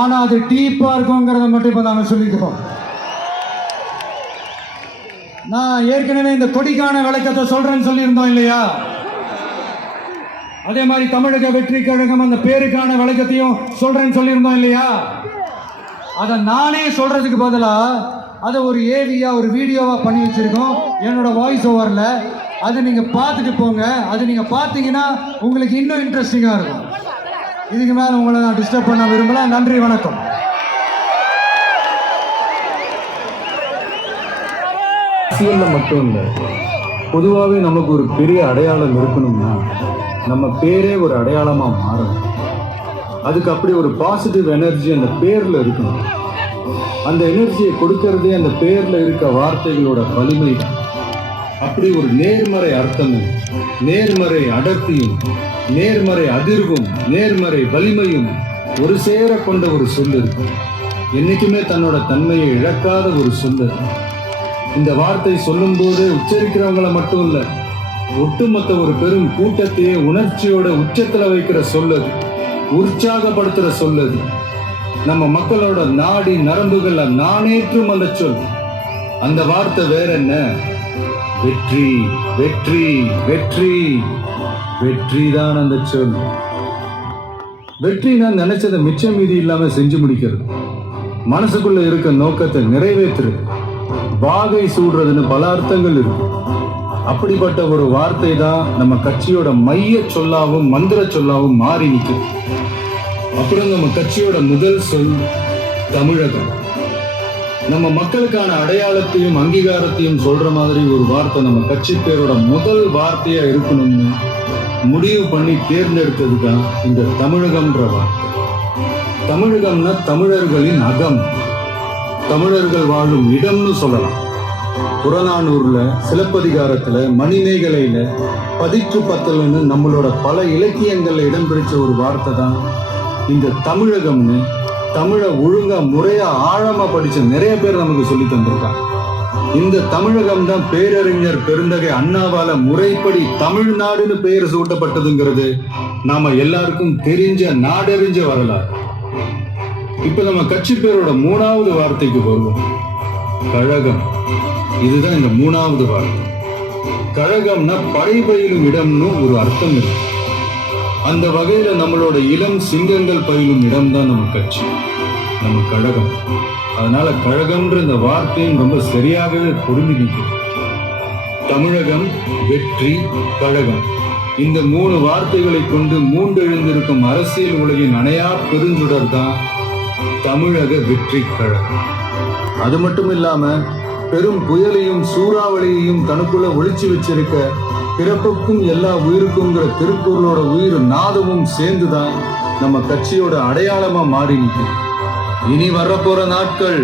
ஆனா அது டீப்பா இருக்குங்கிறத மட்டும் இப்ப நாங்க சொல்லிக்கிறோம். நான் ஏற்கனவே இந்த கொடிக்கான விளக்கத்தை சொல்றேன்னு சொல்லியிருந்தோம் இல்லையா? அதே மாதிரி தமிழக வெற்றி கழகம் அந்த பேருக்கான விளக்கத்தையும் சொல்றேன்னு சொல்லியிருந்தோம் இல்லையா? அதை நானே சொல்றதுக்கு பதிலா அதை ஒரு ஏவியா, ஒரு வீடியோவா பண்ணி வச்சிருக்கோம் என்னோட வாய்ஸ் ஓவர்ல. அது நீங்க பார்த்துட்டு போங்க. அது நீங்க பார்த்தீங்கன்னா உங்களுக்கு இன்னும் இன்ட்ரெஸ்டிங்கா இருக்கும். இதுக்கு மேல உங்களை நான் டிஸ்டர்ப் பண்ண விரும்பல. நன்றி, வணக்கம். அரசியல்ல மட்டும் இல்லை, பொதுவாகவே நமக்கு ஒரு பெரிய அடையாளம் இருக்கணும்னா நம்ம பேரே ஒரு அடையாளமா மாறணும். அதுக்கு அப்படி ஒரு பாசிட்டிவ் எனர்ஜி அந்த பேர்ல இருக்கணும். அந்த எனர்ஜியை கொடுக்கறதே அந்த பேர்ல இருக்க வார்த்தைகளோட வலிமை தான். அப்படி ஒரு நேர்மறை அர்த்தமும், நேர்மறை அடர்த்தியும், நேர்மறை அதிர்வும், நேர்மறை வலிமையும் ஒரு சேர கொண்ட ஒரு சொல் இருக்கு. என்னைக்குமே தன்னோட தன்மையை இழக்காத ஒரு சொல். இந்த வார்த்தை சொல்லும் போது உச்சரிக்கிறவங்களை மட்டும் இல்ல, ஒட்டுமொத்த ஒரு பெரும் கூட்டத்தையே உணர்ச்சியோட உச்சத்துல வைக்கிற சொல்லது, உற்சாகப்படுத்துற சொல்லது. நம்ம மக்களோட நாடி நரம்புகள்ல நானேற்றும் அந்த சொல். அந்த வார்த்தை வேற என்ன? வெற்றி, வெற்றி, வெற்றி. வெற்றி தான் அந்த சொல். வெற்றி நான் நினைச்சதை மிச்சம் மீதி இல்லாம செஞ்சு முடிக்கிறது, மனசுக்குள்ள இருக்க நோக்கத்தை நிறைவேற்றுறது, வாகை சூடுறதுன்னு பல அர்த்தங்கள் இருக்கு. அப்படிப்பட்ட ஒரு வார்த்தை தான் நம்ம கட்சியோட மைய சொல்லாவும் மந்திர சொல்லாவும் மாறி நிற்குது. அப்புறம் நம்ம கட்சியோட முதல் சொல் தமிழகம். நம்ம மக்களுக்கான அடையாளத்தையும் அங்கீகாரத்தையும் சொல்ற மாதிரி ஒரு வார்த்தை நம்ம கட்சி பேரோட முதல் வார்த்தையா இருக்கணும்னு முடிவு பண்ணி தேர்ந்தெடுத்தது தான் இந்த தமிழகம்ன்ற வார்த்தை. தமிழகம்னா தமிழர்களின் அகம், தமிழர்கள் வாழும் இடம்னு சொல்லலாம். புறநானூர்ல, சிலப்பதிகாரத்துல, மணிமேகலையில, பதிற்று பத்தல்னு நம்மளோட பல இலக்கியங்கள்ல இடம் பிடிச்ச ஒரு வார்த்தை தான் இந்த தமிழகம்னு தமிழை ஒழுங்கா முறையா ஆழமா படிச்ச நிறைய பேர் நமக்கு சொல்லி தந்திருக்காங்க. இந்த தமிழகம் தான் பேரறிஞர் பெருந்தகை அண்ணாவால முறைப்படி தமிழ்நாடுன்னு பெயர் சூட்டப்பட்டதுங்கிறது நாம எல்லாருக்கும் தெரிஞ்ச நாடறிஞ்ச வரலாறு. இப்ப நம்ம கட்சி பேரோட 3வது வார்த்தைக்கு வருவோம். கழகம். இதுதான் இந்த 3வது வார்த்தை. கழகம்னா படை பயிலும் இடம்னு ஒரு அர்த்தம் இருக்கு. அந்த வகையில நம்மளோட இளம் சிங்கங்கள் பயிலும் இடம் தான் நம்ம கட்சி, நம்ம கழகம். அதனால கழகம்ன்ற இந்த வார்த்தையும் ரொம்ப சரியாகவே பொருந்தி நிற்குது. தமிழகம், வெற்றி, கழகம், இந்த 3 வார்த்தைகளை கொண்டு மூண்டெழுந்திருக்கும் அரசியல் உலகின் அணையா பெருஞ்சுடர் தான் தமிழக வெற்றி கழகம். அது மட்டும் இல்லாம பெரும் புயலையும் சூறாவளியையும் தனக்குள்ள ஒழிச்சு வச்சிருக்க பிறப்புக்கும் எல்லா உயிருக்குங்கிற திருக்குறளோட உயிர் நாதமும் சேர்ந்துதான் நம்ம கட்சியோட அடையாளமா மாறி நிற்கும். இனி வரப்போற நாட்கள்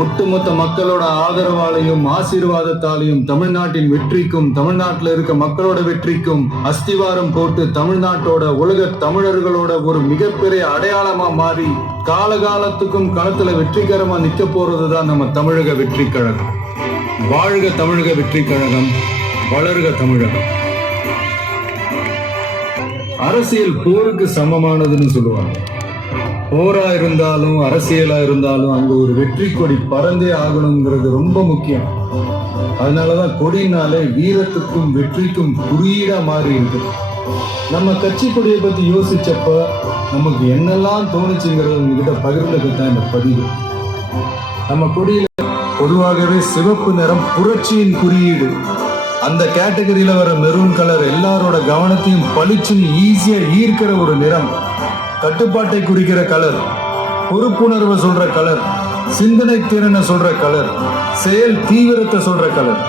ஒட்டுமொத்த மக்களோட ஆதரவாலையும் ஆசீர்வாதத்தாலையும் தமிழ்நாட்டின் வெற்றிக்கும், தமிழ்நாட்டில் இருக்க மக்களோட வெற்றிக்கும் அஸ்திவாரம் போட்டு தமிழ்நாட்டோட, உலக தமிழர்களோட ஒரு மிகப்பெரிய அடையாளமா மாறி காலகாலத்துக்கும் களத்துல வெற்றிகரமா நிக்க போறதுதான் நம்ம தமிழக வெற்றி கழகம். வாழ்க தமிழக வெற்றி கழகம், வளர்க தமிழகம். அரசியல் போருக்கு சமமானதுன்னு சொல்லுவாங்க. போரா இருந்தாலும் அரசியலா இருந்தாலும் அங்க ஒரு வெற்றி கொடி பறந்தே ஆகணுங்கிறது ரொம்ப முக்கியம். அதனாலதான் கொடினாலே வீரத்துக்கும் வெற்றிக்கும் குறியீடா மாறி இருக்கு. நம்ம கட்சி கொடியை பத்தி யோசிச்சப்ப நமக்கு என்னெல்லாம் தோணுச்சுங்கிறது உங்ககிட்ட பகிர்ந்துக்கிட்ட இந்த பதிவு. நம்ம கொடியில பொதுவாகவே சிவப்பு நிறம் புரட்சியின் குறியீடு. அந்த கேட்டகரியில வர மெரூன் கலர் எல்லாரோட கவனத்தையும் பளிச்சுன்னு ஈஸியா ஈர்க்கிற ஒரு நிறம். கட்டுப்பாட்டை குறிக்கிற கலர், பொறுப்புணர்வை சொல்ற கலர், சிந்தனை திறனை சொல்ற கலர், செயல் தீவிரத்தை சொல்ற கலர்.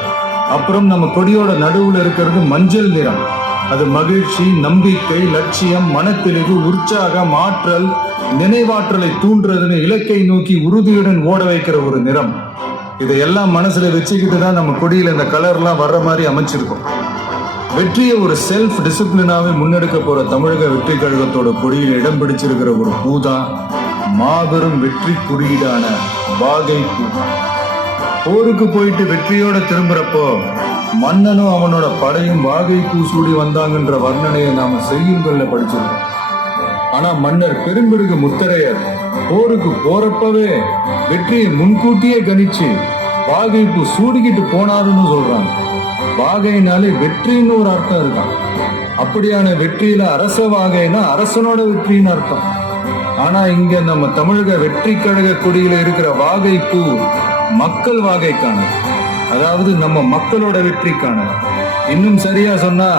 அப்புறம் நம்ம கொடியோட நடுவுல இருக்கிறது மஞ்சள் நிறம். அது மகிழ்ச்சி, நம்பிக்கை, லட்சியம், மனத்தெளிவு, உற்சாகம், ஆற்றல், நினைவாற்றலை தூண்டுறதுன்னு இலக்கை நோக்கி உறுதியுடன் ஓட வைக்கிற ஒரு நிறம். இதையெல்லாம் மனசுல வச்சுக்கிட்டு தான் நம்ம கொடியில இந்த கலர்லாம் வர்ற மாதிரி அமைச்சிருக்கோம். வெற்றியை ஒரு செல்ஃப் டிசிப்ளினாவே முன்னெடுக்க போற தமிழக வெற்றி கழகத்தோட கொடியில் இடம் பிடிச்சிருக்கிற ஒரு பூதான் மாபெரும் வெற்றி குறியீடான வாகை பூ. போருக்கு போயிட்டு வெற்றியோட திரும்புறப்போ மன்னனும் அவனோட படையும் வாகை பூ சூடி வந்தாங்கன்ற வர்ணனையை நாம செய்யுங்கள்ல படிச்சிருக்கோம். ஆனா மன்னர் பெரும்பிடுகு முத்தரையர் போருக்கு போறப்பவே வெற்றியை முன்கூட்டியே கணிச்சு வாகை பூ சூடிக்கிட்டு போனாருன்னு சொல்றாங்க. வாகைனாலே வெற்றின்னு ஒரு அர்த்தம் இருக்கான். அப்படியான வெற்றியில அரச வாகைனா அரசனோட வெற்றின்னு அர்த்தம். ஆனா இங்க நம்ம தமிழக வெற்றி கழக கொடியில இருக்கிற வாகை பூ மக்கள் வாகைக்கானது, அதாவது நம்ம மக்களோட வெற்றிக்கானது. இன்னும் சரியா சொன்னா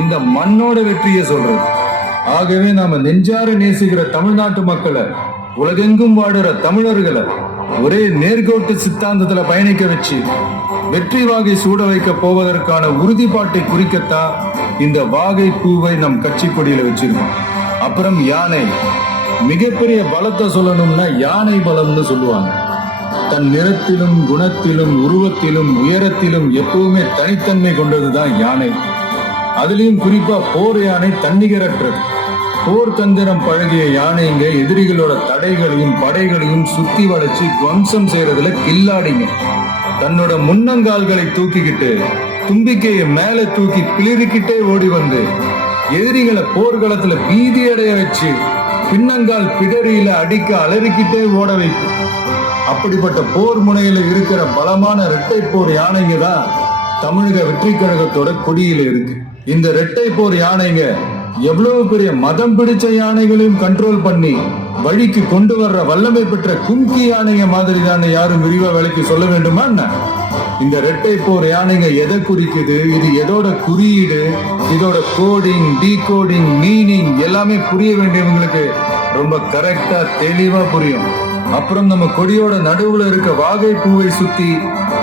இந்த மண்ணோட வெற்றியை சொல்றது. ஆகவே நாம நெஞ்சார நேசிக்கிற தமிழ்நாட்டு மக்களை, உலகெங்கும் வாடுற தமிழர்களை ஒரே நேர்கோட்டு சித்தாந்தத்துல பயணிக்க வச்சு வெற்றி வாகை சூட வைக்க போவதற்கான உறுதிப்பாட்டை குறிக்கத்தான் இந்த வாகை பூவை நம் கட்சி கொடியில வச்சிருக்கோம். அப்புறம் யானை. மிகப்பெரிய பலத்தை சொல்லணும்னா யானை பலம்னு சொல்லுவாங்க. தன் நிறத்திலும், குணத்திலும், உருவத்திலும், உயரத்திலும் எப்பவுமே தனித்தன்மை கொண்டதுதான் யானை. அதுலயும் குறிப்பா போர் யானை தன்னிகரற்றது. போர் தந்திரம் பழகிய யானைங்க எதிரிகளோட தடைகளையும் படைகளையும் சுத்தி வளைச்சு துவம்சம் செய்யறதுல கில்லாடிங்க. தன்னோட முன்னங்கால்களை தூக்கிக்கிட்டு தும்பிக்கையை மேல தூக்கி பிளிரிக்கிட்டே ஓடி வந்து எதிரிகளை போர்க்களத்துல பீதி அடைய வச்சு பின்னங்கால் பிடரியில அடிக்க அலறிக்கிட்டே ஓட வைக்கும். அப்படிப்பட்ட போர் முனையில இருக்கிற பலமான இரட்டை போர் யானைங்க தான் தமிழக வெற்றி கழகத்தோட கொடியில இருக்கு. இந்த இரட்டை போர் யானைங்க எவ்வளவு பெரிய மதம் பிடிச்ச யானைகளையும் கண்ட்ரோல் பண்ணி வழிக்கு கொண்டு வர்ற வல்லமை பெற்ற கும்கி யானைங்க மாதிரி தான் யாரும் விரிவா விலைக்கு சொல்ல வேண்டுமா என்ன? இந்த இரட்டை போர் யானைங்க எதை குறிக்குது, இது எதோட குறியீடு, இதோட கோடிங், டீகோடிங், மீனிங் எல்லாமே புரிய வேண்டியவங்களுக்கு ரொம்ப கரெக்டா தெளிவா புரியும். அப்புறம் நம்ம கொடியோட நடுவுல இருக்க வாகை பூவை சுத்தி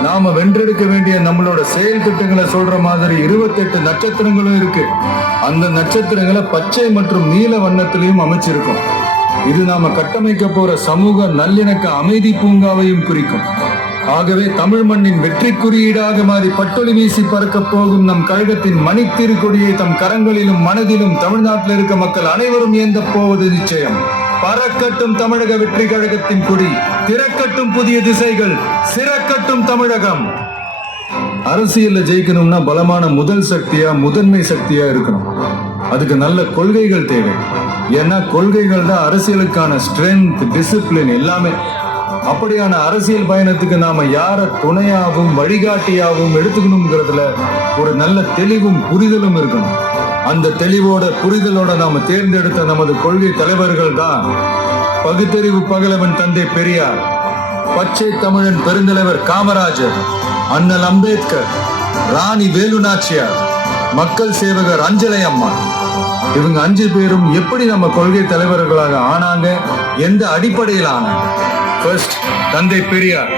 நாம வென்றெடுக்க வேண்டிய நம்மளோட செயல் திட்டங்களை சொல்ற மாதிரி 28 நட்சத்திரங்களும் இருக்கு. அந்த நட்சத்திரங்களை பச்சை மற்றும் நீல வண்ணத்திலையும் அமைச்சிருக்கும். இது நாம கட்டமைக்க போற சமூக நல்லிணக்க அமைதி பூங்காவையும் குறிக்கும். ஆகவே தமிழ் மண்ணின் வெற்றி குறியீடாக மாறி பட்டொலி வீசி பறக்க போகும் நம் கழகத்தின் மணித்திரு கொடியை தம் கரங்களிலும் மனதிலும் தமிழ்நாட்டில் இருக்க மக்கள் அனைவரும் ஏந்த போவது நிச்சயம். பறக்கட்டும் தமிழக வெற்றி கழகத்தின் கொடி, திறக்கட்டும் புதிய திசைகள், சிறக்கட்டும் தமிழகம். அரசியல்ல ஜெயிக்கணும்னா பலமான முதல் சக்தியா முதன்மை சக்தியா இருக்கணும். அதுக்கு நல்ல கொள்கைகள் தேவை. ஏன்னா கொள்கைகள் தான் அரசியலுக்கான ஸ்ட்ரென்த், டிசிப்ளின் எல்லாமே. அப்படியான அரசியல் பயணத்துக்கு நாம யார துணையாகவும் வழிகாட்டியாகவும் எடுத்துக்கணுங்கிறதுல ஒரு நல்ல தெளிவும் புரிதலும் இருக்கணும். அந்த தெளிவோட புரிதலோட நாம தேர்ந்தெடுத்த நமது கொள்கை தலைவர்கள் தான் பகுத்தறிவு பகலவன் தந்தை பெரியார், பச்சை தமிழன் பெருந்தலைவர் காமராஜர், அண்ணல் அம்பேத்கர், ராணி வேலு நாச்சியார், மக்கள் சேவகர் அஞ்சலை அம்மா. இவங்க 5 பேரும் எப்படி நம்ம கொள்கை தலைவர்களாக ஆனாங்க, எந்த அடிப்படையில் ஆனாங்க? ஃபர்ஸ்ட், தந்தை பெரியார்.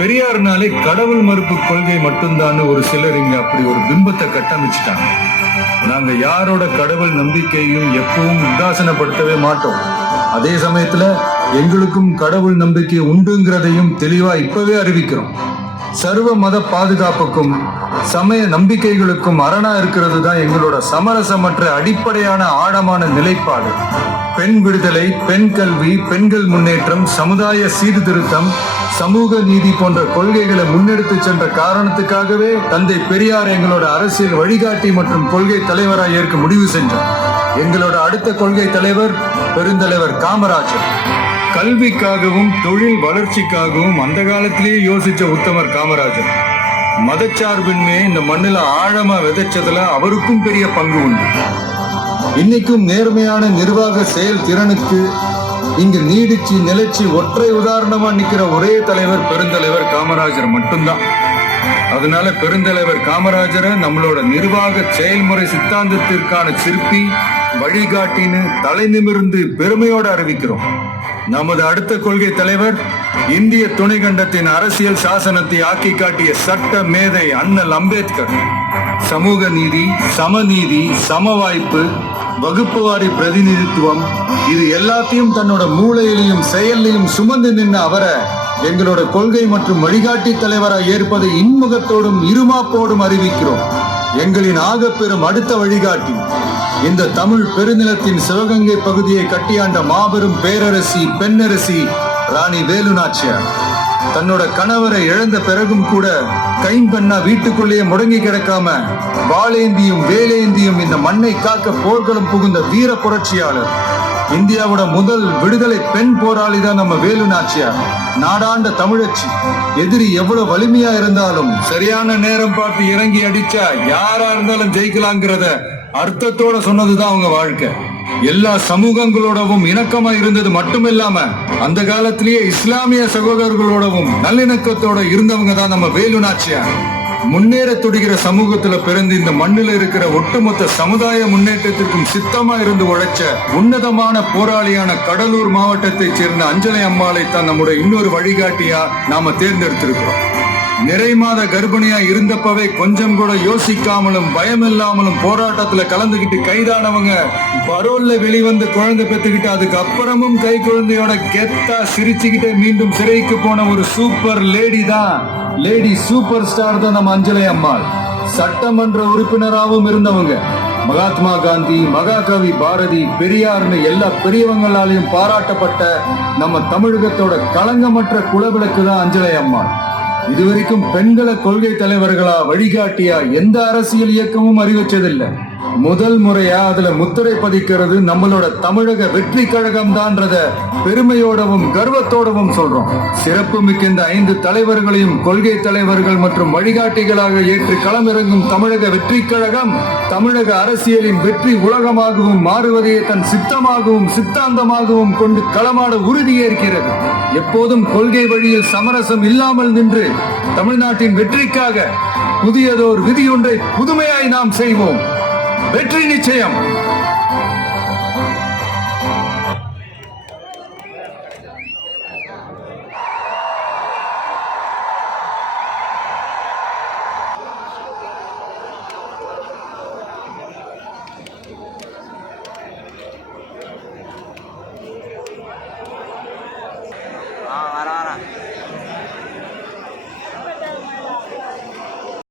பெரியார்னாலே கடவுள் மறுப்பு கொள்கை மட்டும்தான் ஒரு சிலர் இங்க அப்படி ஒரு பிம்பத்தை கட்டமைச்சிட்டாங்க. நாங்க யாரோட கடவுள் நம்பிக்கையும் எப்பவும் உதாசனப்படுத்தவே மாட்டோம். அதே சமயத்துல எங்களுக்கும் கடவுள் நம்பிக்கை உண்டுங்கிறதையும் தெளிவா இப்பவே அறிவிக்கிறோம். சர்வ மத பாதுகாப்புக்கும் சமய நம்பிக்கைகளுக்கும் அரணா இருக்கிறது தான் எங்களோட சமரசமற்ற அடிப்படையான ஆழமான நிலைப்பாடு. பெண் விடுதலை, பெண் கல்வி, பெண்கள் முன்னேற்றம், சமுதாய சீர்திருத்தம், சமூக நீதி போன்ற கொள்கைகளை முன்னெடுத்து சென்ற காரணத்துக்காகவே தந்தை பெரியார் எங்களோட அரசியல் வழிகாட்டி மற்றும் கொள்கை தலைவராக ஏற்க முடிவு செஞ்சார். எங்களோட அடுத்த கொள்கை தலைவர் பெருந்தலைவர் காமராஜர். கல்விக்காகவும் தொழில் வளர்ச்சிக்காகவும் அந்த காலத்திலேயே யோசிச்ச உத்தமர் காமராஜர். மதச்சார்பின்மையை இந்த மண்ணில் ஆழமா விதைச்சதுல அவருக்கும் பெரிய பங்கு உண்டு. இன்னைக்கும் நேர்மையான நிர்வாக செயல் திறனுக்கு இங்கு நீடிச்சு நிலைச்சி ஒற்றை உதாரணமா நிக்கிற ஒரே தலைவர் பெருந்தலைவர் காமராஜர் மட்டும்தான். அதனால பெருந்தலைவர் காமராஜரை நம்மளோட நிர்வாக செயல்முறை சித்தாந்தத்திற்கான சிற்பி, வழிகாட்டின்னு தலை நிமிர்ந்து பெருமையோடு அறிவிக்கிறோம். நமது அடுத்த கொள்கை தலைவர் இந்திய துணைக்கண்டத்தின் அரசியல் சாசனத்தை ஆக்கி காட்டிய சட்ட மேதை அண்ணல் அம்பேத்கர். சமூக நீதி, சமநீதி, சமவாய்ப்பு, வகுப்புவாரி பிரதிநிதித்துவம், இது எல்லாத்தையும் தன்னோட மூளையிலையும் செயலிலையும் சுமந்து நின்ன அவரை எங்களோட கொள்கை மற்றும் வழிகாட்டி தலைவராக ஏற்பதை இன்முகத்தோடும் இருமாப்போடும் அறிவிக்கிறோம். எங்களின் ஆகப்பெரும் அடுத்த வழிகாட்டி இந்த தமிழ் பெருநிலத்தின் சிவகங்கை பகுதியை கட்டியாண்ட மாபெரும் பேரரசி, பெண்ணரசி ராணி வேலு நாச்சியார். தன்னோட கணவரை இழந்த பிறகும் கூட கைம்பெண்ணா வீட்டுக்குள்ளேயே முடங்கி கிடக்காம வாளேந்தியும் வேலேந்தியும் இந்த மண்ணை காக்க போர்களும் புகுந்த வீர புரட்சியாளர். இந்தியாவோட முதல் விடுதலை பெண் போராளி தான் நம்ம வேலு நாச்சியார். நாடாண்ட தமிழச்சி. எதிரி எவ்வளவு வலிமையா இருந்தாலும் சரியான நேரம் பார்த்து இறங்கி அடிச்சா யாரா இருந்தாலும் ஜெயிக்கலாங்கிறத அர்த்தத்தோட சொன்னதுதான் அவங்க வாழ்க்கை. எல்லா சமூகங்களோடவும் இணக்கமா இருந்தது மட்டுமில்லாம அந்த காலத்திலேயே இஸ்லாமிய சகோதரர்களோடவும் நல்லிணக்கத்தோட இருந்தவங்க தான் நம்ம வேலு நாச்சியார். முன்னேற துடிக்கிற சமூகத்துல பிறந்து இந்த மண்ணில் இருக்கிற ஒட்டுமொத்த சமுதாய முன்னேற்றத்திற்கும் சித்தமா இருந்து உழைச்ச உன்னதமான போராளியான கடலூர் மாவட்டத்தைச் சேர்ந்த அஞ்சலை அம்மாளை தான் நம்முடைய இன்னொரு வழிகாட்டியா நாம தேர்ந்தெடுத்திருக்கிறோம். நிறை மாத கர்ப்பிணியா இருந்தப்பவே கொஞ்சம் கூட யோசிக்காமலும் பயமில்லாமலும் போராட்டத்துல கலந்துகிட்டு கைதானவங்க, பரோல்ல வெளிவந்து குழந்தை பெத்துக்கிட்டு அதுக்கு அப்புறமும் கை குழந்தையோட கெத்தா சிரிச்சுக்கிட்டே மீண்டும் சிறைக்கு போன ஒரு சூப்பர் லேடி தான், லேடி சூப்பர் ஸ்டார் தான் நம்ம அஞ்சலை அம்மாள். சட்டமன்ற உறுப்பினராகவும் இருந்தவங்க. மகாத்மா காந்தி, மகாகவி பாரதி, பெரியார்னு எல்லா பெரியவங்களாலையும் பாராட்டப்பட்ட நம்ம தமிழகத்தோட களங்கமற்ற குலவிளக்கு தான் அஞ்சலை அம்மாள். இதுவரைக்கும் பெண்களை கொள்கை தலைவர்களா, வழிகாட்டியா எந்த அரசியல் இயக்கமும் அறிவிச்சதில்லை. முதல் முறையா அதுல முத்திரை பதிக்கிறது நம்மளோட தமிழக வெற்றி கழகம் தான்றத பெருமையோடவும் கர்வத்தோடவும் சொல்றோம். சிறப்பு மிக்க இந்த 5 தலைவர்களையும் கொள்கை தலைவர்கள் மற்றும் வழிகாட்டிகளாக ஏற்று களமிறங்கும் தமிழக வெற்றி கழகம் தமிழக அரசியலின் வெற்றி உலகமாகவும் மாறுவதையே தன் சித்தமாகவும் சித்தாந்தமாகவும் கொண்டு களமாட உறுதியேற்கிறது. எப்போதும் கொள்கை வழியில் சமரசம் இல்லாமல் நின்று தமிழ்நாட்டின் வெற்றிக்காக புதியதோர் விதியொன்றை புதுமையாய் நாம் செய்வோம். வெற்றி நிச்சயம்.